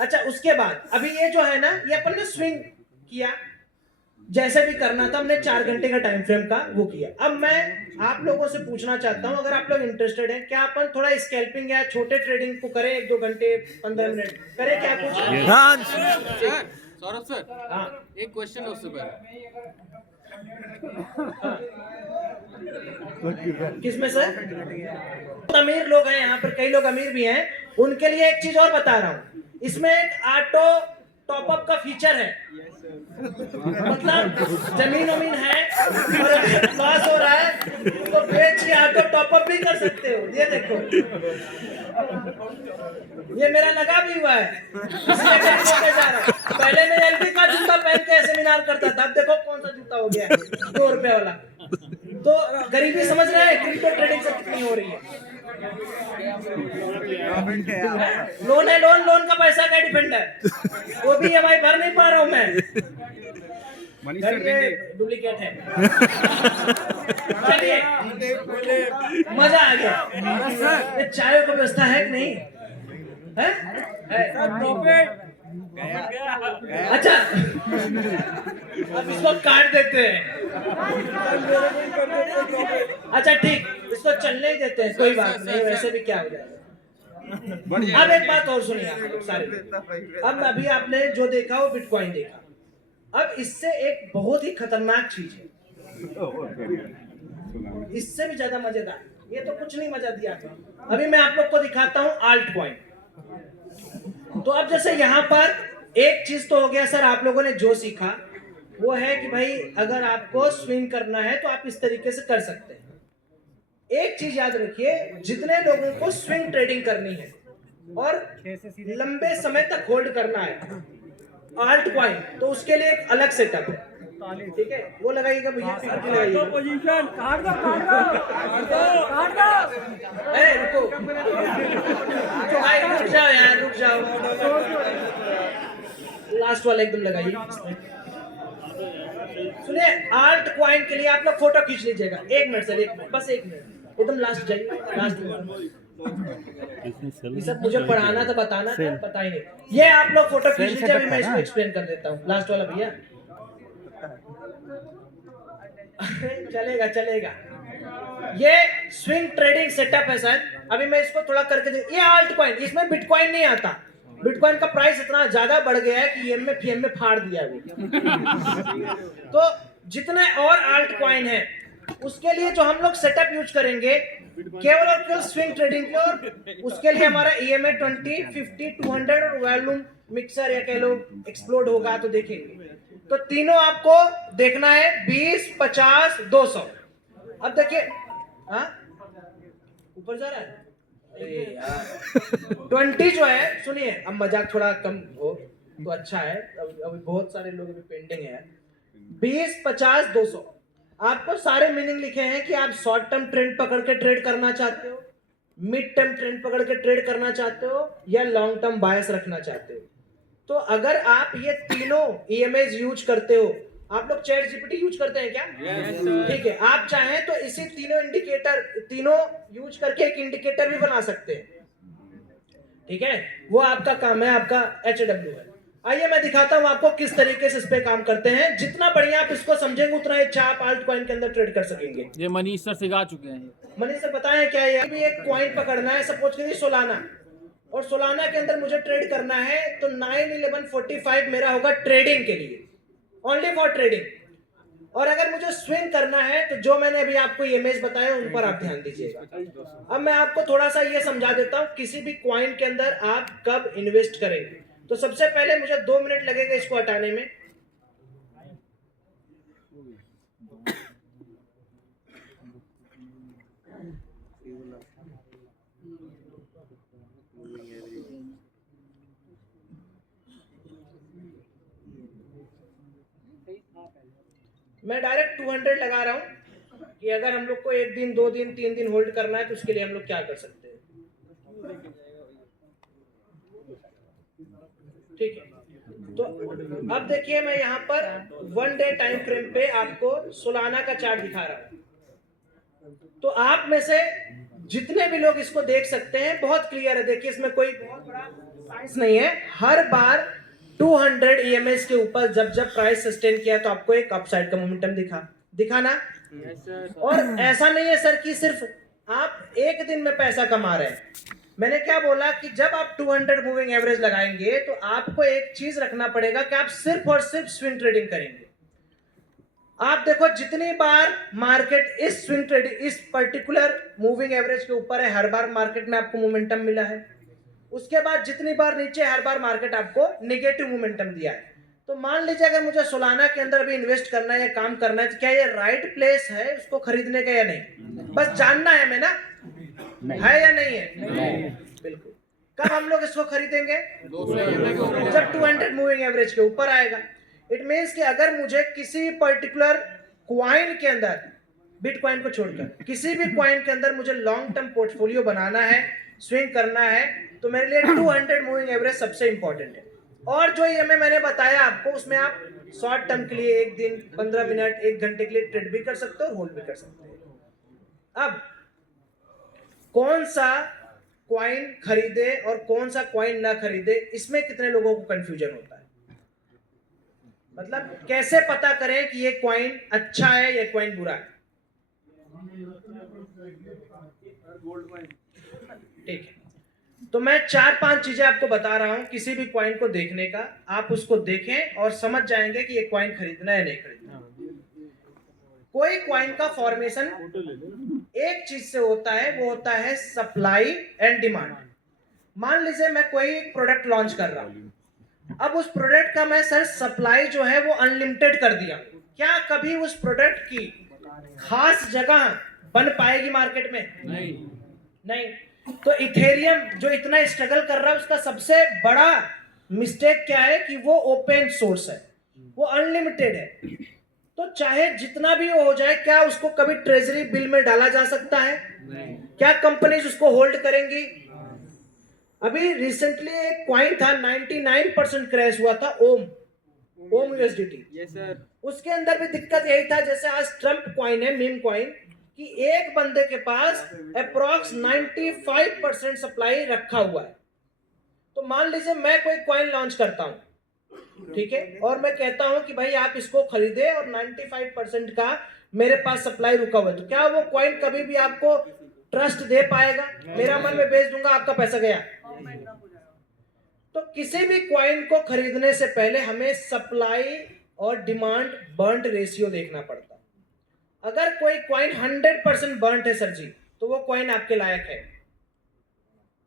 अच्छा उसके बाद अभी ये जो है ना, ये अपन ने स्विंग किया, जैसे भी करना था हमने 4 घंटे का टाइम फ्रेम का वो किया। अब मैं आप लोगों से पूछना चाहता हूं, अगर आप लोग इंटरेस्टेड हैं, क्या अपन थोड़ा स्कैल्पिंग या छोटे ट्रेडिंग को करें, 1-2 घंटे 15 मिनट करें क्या कुछ? सर सौरभ सर, हाँ एक क्वेश्चन है उससे पहले, किसमें सर? अमीर लोग हैं यहाँ पर, कई लोग अमीर भी हैं, उनके लिए एक चीज और बता रहा हूँ, इसमें एक ऑटो टॉपअप का फीचर है, मतलब जमीन वमीन है और लॉस हो रहा है तो बेच के ऑटो टॉपअप भी कर सकते हो। ये देखो ये मेरा लगा भी हुआ है, इसलिए मैं लेके जा रहा हूं। पहले मैं एलबी का जूता पहन के सेमिनार करता था, अब देखो कौन सा जूता हो गया है, ₹2 वाला। तो गरीबी समझ रहे हैं क्रिप्टो ट्रेडिंग से कितनी हो रही है। लोन है, लोन का पैसा का डिपेंड है, वो भी EMI भर नहीं पा रहा हूं मैं। डुप्लीकेट है। चलिए, मजा आ गया। ये चाय की व्यवस्था है कि नहीं है? अच्छा, अब इसको काट देते हैं। अच्छा ठीक, इसको चलने ही देते हैं, कोई बात नहीं, वैसे भी क्या हो जाएगा। अब एक बात और सुनिए आप लोग सारे। अब अभी आपने जो देखा वो बिटकॉइन देखा। अब इससे एक बहुत ही खतरनाक चीज है, इससे भी ज्यादा मजेदार। ये तो कुछ नहीं मजा दिया था। अभी मैं आप लोग को दिखाता हूं आल्ट कॉइन। तो अब जैसे यहाँ पर एक चीज तो हो गया सर, आप लोगों ने जो सीखा वो है कि भाई अगर आपको स्विंग करना है तो आप इस तरीके से कर सकते हैं। एक चीज याद रखिए, जितने लोगों को स्विंग ट्रेडिंग करनी है और लंबे समय तक होल्ड करना है आल्ट कॉइन, तो उसके लिए एक अलग सेटअप है। ठीक है, वो लगाइएगा भैया, पोजीशन काट दो अरे रुको भाई, रुक जाओ यार, रुक जाओ। लास्ट वाला एकदम लगाइए। सुनिए, आल्ट कॉइन के लिए आप लोग फोटो खींच लीजिएगा। 1 मिनट सर, 1 मिनट, बस 1 मिनट, एकदम लास्ट जाइए, लास्ट में। ये सब मुझे पढ़ाना था, बताना था, पता ही नहीं। ये आप लोग फोटो खींच लीजिए, अभी मैं इसको एक्सप्लेन कर देता हूँ। लास्ट वाला भैया चलेगा चलेगा। ये स्विंग ट्रेडिंग सेटअप है सर। अभी मैं इसको थोड़ा करके दे। ये आल्ट कॉइन, इसमें बिटकॉइन नहीं आता। बिटकॉइन का प्राइस इतना ज्यादा बढ़ गया है कि ईएमए फीएमए फाड़ दिया है वो। तो जितने और आल्ट कॉइन है उसके लिए जो हम लोग सेटअप यूज करेंगे केवल और केवल स्विंग ट्रेडिंग के, और उसके लिए हमारा ईएमए 20, 50, 200 और वॉल्यूम मिक्सर या कह लो एक्सप्लोड होगा तो देखेंगे। तो तीनों आपको देखना है, 20, 50, 200। अब देखिए, हाँ ऊपर जा रहा है। अरे यार 20 जो है, सुनिए अब मजाक थोड़ा कम हो तो अच्छा है, अभी बहुत सारे लोग अभी पेंडिंग है। 20, 50, 200 आपको सारे मीनिंग लिखे हैं कि आप शॉर्ट टर्म ट्रेंड पकड़ के ट्रेड करना चाहते हो, मिड टर्म ट्रेंड पकड़ के ट्रेड करना चाहते हो, या लॉन्ग टर्म बायस रखना चाहते हो। तो अगर आप ये तीनों ईएमएस यूज करते हो, आप लोग चैट जीपीटी यूज करते हैं क्या? ठीक है, आप चाहें तो इसी तीनों इंडिकेटर, तीनों यूज करके एक इंडिकेटर भी बना सकते हैं। ठीक है, वो आपका काम है, आपका HW है। आइए मैं दिखाता हूं आपको किस तरीके से इस पे काम करते हैं। जितना बढ़िया आप इसको समझेंगे उतना अच्छा आप आल्ट कॉइन के अंदर ट्रेड कर सकेंगे। ये मनीष सर सिखा चुके हैं। मनीष सर बताएं क्या है। अभी एक कॉइन पकड़ना है, सपोज करिए सोलाना, और सोलाना के अंदर मुझे ट्रेड करना है, तो 9/11/45 मेरा होगा ट्रेडिंग के लिए, ओनली फॉर ट्रेडिंग। और अगर मुझे स्विंग करना है तो जो मैंने अभी आपको ईएमएस बताया उन पर आप ध्यान दीजिएगा। अब मैं आपको थोड़ा सा ये समझा देता हूं किसी भी कॉइन के अंदर आप कब इन्वेस्ट करेंगे। तो सबसे पहले मुझे 2 मिनट लगेगा इसको हटाने में। मैं डायरेक्ट 200 लगा रहा हूं कि अगर हम लोग को 1 दिन 2 दिन 3 दिन होल्ड करना है तो उसके लिए हम लोग क्या कर सकते हैं। ठीक है, तो अब देखिए मैं यहाँ पर 1 डे टाइम फ्रेम पे आपको सोलाना का चार्ट दिखा रहा हूं। तो आप में से जितने भी लोग इसको देख सकते हैं, बहुत क्लियर है। देखिए इसमें कोई बहुत बड़ा साइंस नहीं है। हर बार 200 EMS के ऊपर जब जब प्राइस सस्टेन किया तो आपको एक अपसाइड का मोमेंटम दिखा ना। और ऐसा नहीं है सर कि सिर्फ आप एक दिन में पैसा कमा रहे हैं। मैंने क्या बोला कि जब आप 200 मूविंग एवरेज लगाएंगे तो आपको एक चीज रखना पड़ेगा कि आप सिर्फ और सिर्फ स्विंग ट्रेडिंग करेंगे। आप देखो जितनी बार मार्केट इस स्विंग ट्रेडिंग इस पर्टिकुलर मूविंग एवरेज के ऊपर है, हर बार मार्केट में आपको मोमेंटम मिला है। उसके बाद जितनी बार नीचे, हर बार मार्केट आपको नेगेटिव मोमेंटम दिया है। तो मान लीजिए अगर मुझे सोलाना के अंदर भी इन्वेस्ट करना है या काम करना है तो क्या ये राइट प्लेस है उसको खरीदने का या नहीं? बस जानना है मैं ना, है या नहीं है? बिल्कुल। कब हम लोग इसको खरीदेंगे? जब 200 मूविंग एवरेज के ऊपर आएगा। इट मीन्स कि अगर मुझे किसी पर्टिकुलर क्वाइन के अंदर, बिटकॉइन को छोड़कर किसी भी क्वाइन के अंदर मुझे लॉन्ग टर्म पोर्टफोलियो बनाना है, स्विंग करना है, तो मेरे लिए 200 मूविंग एवरेज सबसे इंपॉर्टेंट है। और जो ये मैंने बताया आपको, उसमें आप शॉर्ट टर्म के लिए 1 दिन, 15 मिनट, 1 घंटे के लिए ट्रेड भी कर सकते हो और होल्ड भी कर सकते हो। अब कौन सा कॉइन खरीदे और कौन सा कॉइन ना खरीदे, इसमें कितने लोगों को कंफ्यूजन होता है। मतलब कैसे पता करें कि ये कॉइन अच्छा है या कॉइन बुरा है। ठीक है, तो मैं 4-5 चीजें आपको बता रहा हूं किसी भी कॉइन को देखने का। आप उसको देखें और समझ जाएंगे कि ये कॉइन खरीदना है नहीं खरीदना। कोई कॉइन का फॉर्मेशन एक चीज से होता है, वो होता है सप्लाई एंड डिमांड। मान लीजिए मैं कोई प्रोडक्ट लॉन्च कर रहा हूं, अब उस प्रोडक्ट का मैं सर सप्लाई जो है वो अनलिमिटेड कर दिया, क्या कभी उस प्रोडक्ट की खास जगह बन पाएगी मार्केट में? नहीं। तो इथेरियम जो इतना स्ट्रगल कर रहा है, उसका सबसे बड़ा मिस्टेक क्या है कि वो ओपन सोर्स है, वो अनलिमिटेड है। तो चाहे जितना भी हो जाए, क्या उसको कभी ट्रेजरी बिल में डाला जा सकता है? क्या कंपनीज उसको होल्ड करेंगी? अभी रिसेंटली एक कॉइन था, 99% क्रैश हुआ था, ओम यूएसडीटी। Yes sir. उसके अंदर भी दिक्कत यही था, जैसे आज ट्रम्प कॉइन है, मीम कॉइन, कि एक बंदे के पास अप्रॉक्स 95% सप्लाई रखा हुआ है। तो मान लीजिए मैं कोई कॉइन लॉन्च करता हूं, ठीक है, और मैं कहता हूं कि भाई आप इसको खरीदे और 95% का मेरे पास सप्लाई रुका हुआ है, तो क्या वो कॉइन कभी भी आपको ट्रस्ट दे पाएगा? मेरा मन में बेच दूंगा, आपका पैसा गया। तो किसी भी कॉइन को खरीदने से पहले हमें सप्लाई और डिमांड बर्न्ट रेशियो देखना पड़ता है। अगर कोई कॉइन 100% बर्न्ट है सर जी, तो वो कॉइन आपके लायक है।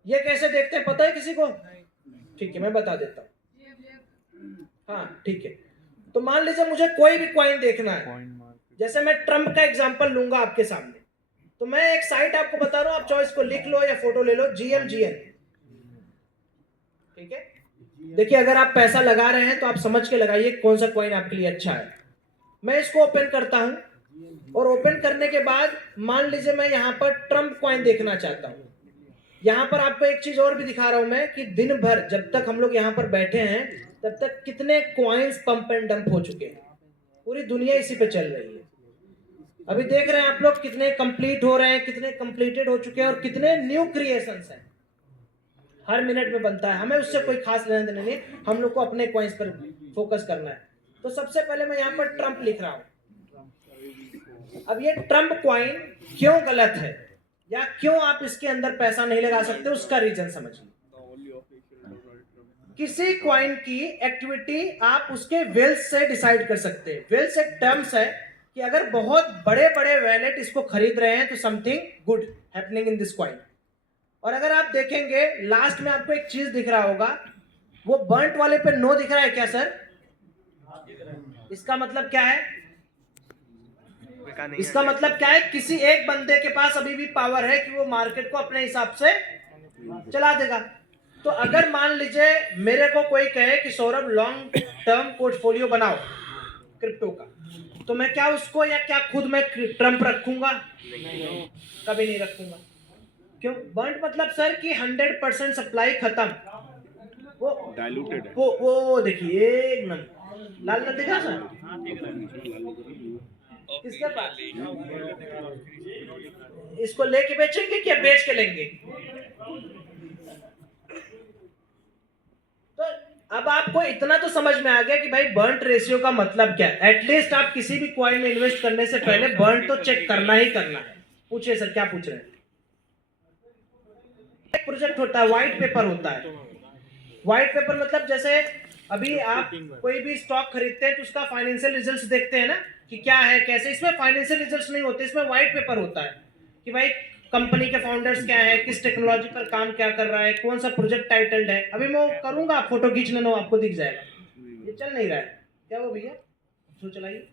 ये कैसे देखते हैं, पता है किसी को? ठीक है, मैं बता देता हूं। हाँ ठीक है, तो मान लीजिए मुझे कोई भी कॉइन देखना है, जैसे मैं ट्रम्प का एग्जांपल लूंगा आपके सामने, तो मैं एक साइट आपको बता रहा हूं, आप चॉइस को लिख लो या फोटो ले लो, GMGN। ठीक है, देखिए अगर आप पैसा लगा रहे हैं तो आप समझ के लगाइए कौन सा कॉइन आपके लिए अच्छा है। मैं इसको ओपन करता हूं, और ओपन करने के बाद मान लीजिए मैं यहां पर ट्रम्प कॉइन देखना चाहता हूं। यहां पर आपको एक चीज और भी दिखा रहा हूं मैं, कि दिन भर जब तक हम लोग यहां पर बैठे हैं, तब तक कितने कॉइन्स पंप एंड डंप हो चुके हैं। पूरी दुनिया इसी पे चल रही है। अभी देख रहे हैं आप लोग कितने कंप्लीट हो रहे हैं, कितने कंप्लीटेड हो चुके हैं, और कितने न्यू क्रिएशंस हैं। हर मिनट में बनता है, हमें उससे कोई खास लेना देना नहीं, हम लोग को अपने कॉइन्स पर फोकस करना है। तो सबसे पहले मैं यहाँ पर ट्रम्प लिख रहा हूँ। अब ये ट्रम्प कॉइन क्यों गलत है, या क्यों आप इसके अंदर पैसा नहीं लगा सकते, उसका रीजन समझिए। किसी कॉइन की एक्टिविटी आप उसके वेल्थ से डिसाइड कर सकते हैं। वेल्थ एक टर्म्स है कि अगर बहुत बड़े बड़े वैलेट इसको खरीद रहे हैं तो something good happening in this coin. और अगर आप देखेंगे लास्ट में आपको एक चीज दिख रहा होगा, वो बर्न्ट वाले पे नो दिख रहा है क्या सर? इसका मतलब क्या है? इसका मतलब क्या है? किसी एक बंदे के पास अभी भी पावर है कि वो मार्केट को अपने हिसाब से चला देगा। तो अगर मान लीजिए मेरे को कोई कहे कि सौरभ लॉन्ग टर्म पोर्टफोलियो बनाओ क्रिप्टो का, तो मैं क्या उसको या क्या खुद मैं ट्रम्प रखूंगा? कभी नहीं रखूंगा। क्यों? बर्न्ट मतलब सर कि 100% सप्लाई खत्म, वो डाइल्यूटेड है। वो देखिए एक नंबर लाल नल दिखा सर, किसके पास? इसको लेके बेचेंगे क्या बेच के लेंगे? तो अब आपको इतना तो समझ में आ गया कि भाई बर्न्ट रेशियो का मतलब क्या है। एटलीस्ट आप किसी भी कॉइन में इन्वेस्ट करने से पहले बर्न्ट तो चेक करना ही करना है। पूछिए सर, क्या पूछ रहे हैं? एक प्रोजेक्ट होता है, व्हाइट पेपर होता है। व्हाइट पेपर मतलब जैसे अभी आप कोई भी स्टॉक खरीदते हैं तो उसका फाइनेंशियल रिजल्ट्स देखते हैं ना, कि क्या है कैसे। इसमें फाइनेंशियल रिजल्ट्स नहीं होते, इसमें व्हाइट पेपर होता है कि भाई कंपनी के फाउंडर्स क्या है, किस टेक्नोलॉजी पर काम क्या कर रहा है, कौन सा प्रोजेक्ट टाइटल्ड है। अभी मैं करूंगा, आप फोटो खींच लेना, आपको दिख जाएगा। ये चल नहीं रहा है क्या वो भैया? तो चलाइए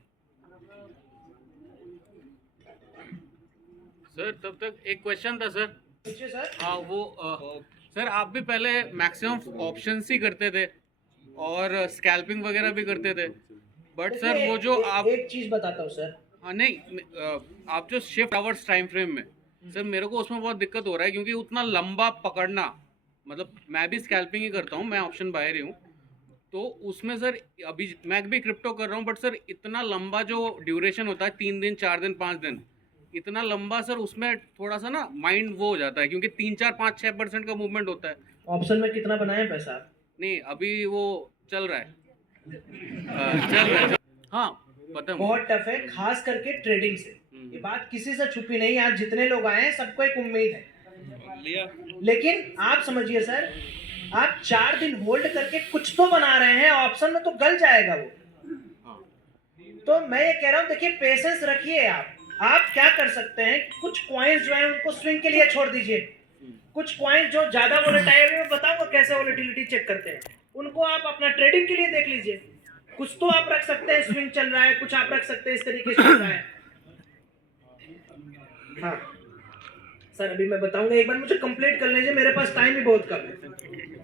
सर। तब तक एक क्वेश्चन था सर। पूछिए सर। हाँ वो सर आप भी पहले मैक्सिमम ऑप्शंस ही करते थे और स्कैल्पिंग वगैरह भी करते थे, बट सर वो जो आप एक चीज बताता हूँ सर। हाँ नहीं, आप जो शिफ्ट आवर्स टाइम फ्रेम में सर मेरे को उसमें बहुत दिक्कत हो रहा है, क्योंकि उतना लंबा पकड़ना, मतलब मैं भी स्कैल्पिंग ही करता हूँ, मैं ऑप्शन बायर ही हूँ, तो उसमें सर अभी मैं भी क्रिप्टो कर रहा हूँ, बट सर इतना लंबा जो ड्यूरेशन होता है 3 दिन 4 दिन 5 दिन, इतना लंबा सर उसमें थोड़ा सा ना माइंड वो हो जाता है, क्योंकि 3 4 5 6% का मूवमेंट होता है। ऑप्शन में कितना बनाए हैं पैसा आप? नहीं अभी वो चल रहा है, चल रहा है। हाँ पता है मुझे। बहुत टफ है, खास करके ट्रेडिंग से। ये बात किसी से छुपी नहीं, आज जितने लोग आए हैं सबको एक उम्मीद है, लेकिन आप समझिए सर, आप 4 दिन होल्ड करके कुछ तो बना रहे हैं, ऑप्शन में तो गल जाएगा वो। तो मैं ये कह रहा हूँ, देखिए पेशेंस रखिए। आप क्या कर सकते हैं, कुछ कॉइन्स जो है उनको स्विंग के लिए छोड़ दीजिए। कुछ कॉइन्स जो ज्यादा वोलेटाइल है, मैं बताऊंगा कैसे वोलेटिलिटी चेक करते हैं, उनको आप अपना ट्रेडिंग के लिए देख लीजिए। कुछ तो आप रख सकते हैं, स्विंग चल रहा है, कुछ आप रख सकते हैं इस तरीके से चल रहा है। हाँ सर, अभी मैं बताऊंगा, एक बार मुझे कंप्लीट कर लीजिए, मेरे पास टाइम भी बहुत कम है,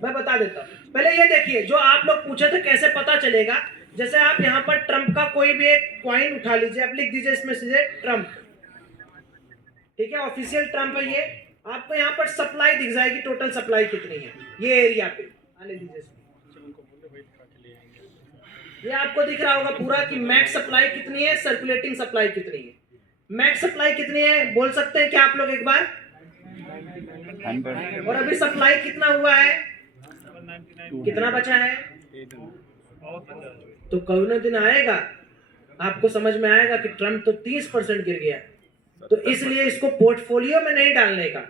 मैं बता देता हूँ। पहले ये देखिए, जो आप लोग पूछे थे कैसे पता चलेगा, जैसे आप यहाँ पर ट्रम्प का कोई भी एक कॉइन उठा लीजिए, आप लिख दीजिए इसमें से ट्रम्प, ठीक है, ऑफिशियल ट्रम्प है ये। आपको यहाँ पर सप्लाई दिख जाएगी, टोटल सप्लाई कितनी है ये एरिया पे, आने दीजिए। ये आपको दिख रहा होगा पूरा कि मैक्स सप्लाई कितनी है, सर्कुलेटिंग सप्लाई कितनी है। मैक्स सप्लाई कितनी है बोल सकते हैं क्या आप लोग एक बार? 100। और अभी सप्लाई कितना हुआ है, कितना बचा है? तो कौन दिन आएगा आपको समझ में आएगा कि ट्रम्प तो 30% गिर गया, तो इसलिए इसको पोर्टफोलियो में नहीं डालने का।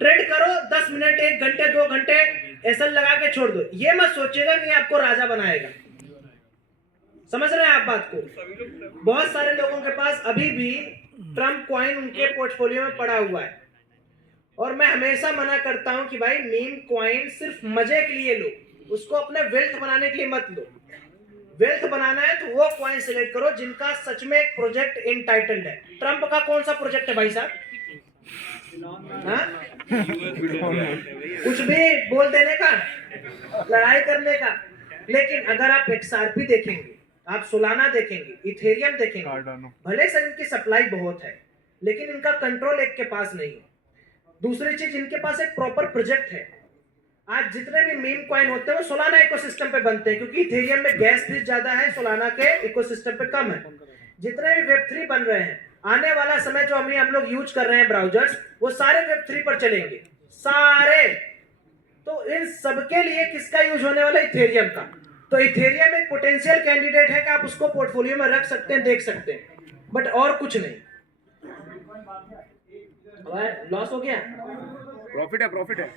ट्रेड करो 10 मिनट, 1 घंटे, 2 घंटे एसएल लगा के छोड़ दो। ये मत सोचिएगा कि आपको राजा बनाएगा। समझ रहे हैं आप बात को? बहुत सारे लोगों के पास अभी भी ट्रम्प कॉइन उनके पोर्टफोलियो में पड़ा हुआ है, और मैं हमेशा मना करता हूं कि भाई मीम कॉइन सिर्फ मजे के लिए लो, उसको अपने वेल्थ बनाने के लिए मत लो। वेल्थ बनाना है तो वो कॉइन सिलेक्ट करो जिनका सच में एक प्रोजेक्ट इनटाइटल्ड है। ट्रम्प का कौन सा प्रोजेक्ट है भाई साहब? हाँ? कुछ भी बोल देने का, लड़ाई करने का। लेकिन अगर आप XRP देखेंगे, आप सोलाना देखेंगे, इथेरियम देखेंगे, भले से इनकी सप्लाई बहुत है, लेकिन इनका कंट्रोल एक के पास नहीं है। दूसरी चीज, इनके पास एक प्रॉपर प्रोजेक्ट है। आज जितने भी मीम कॉइन होते हैं वो सोलाना इकोसिस्टम पे बनते हैं, क्योंकि इथेरियम में गैस फीस ज्यादा है, सोलाना के इकोसिस्टम पे कम है। जितने भी Web3 बन रहे हैं, आने वाला समय जो हम लोग यूज कर रहे हैं ब्राउजर्स, वो सारे Web3 पर चलेंगे, सारे। तो इन सबके लिए किसका यूज होने वाला? इथेरियम का। तो इथेरियम एक पोटेंशियल कैंडिडेट है कि आप उसको पोर्टफोलियो में रख सकते हैं, देख सकते हैं, बट और कुछ नहीं। लॉस हो गया, प्रॉफिट है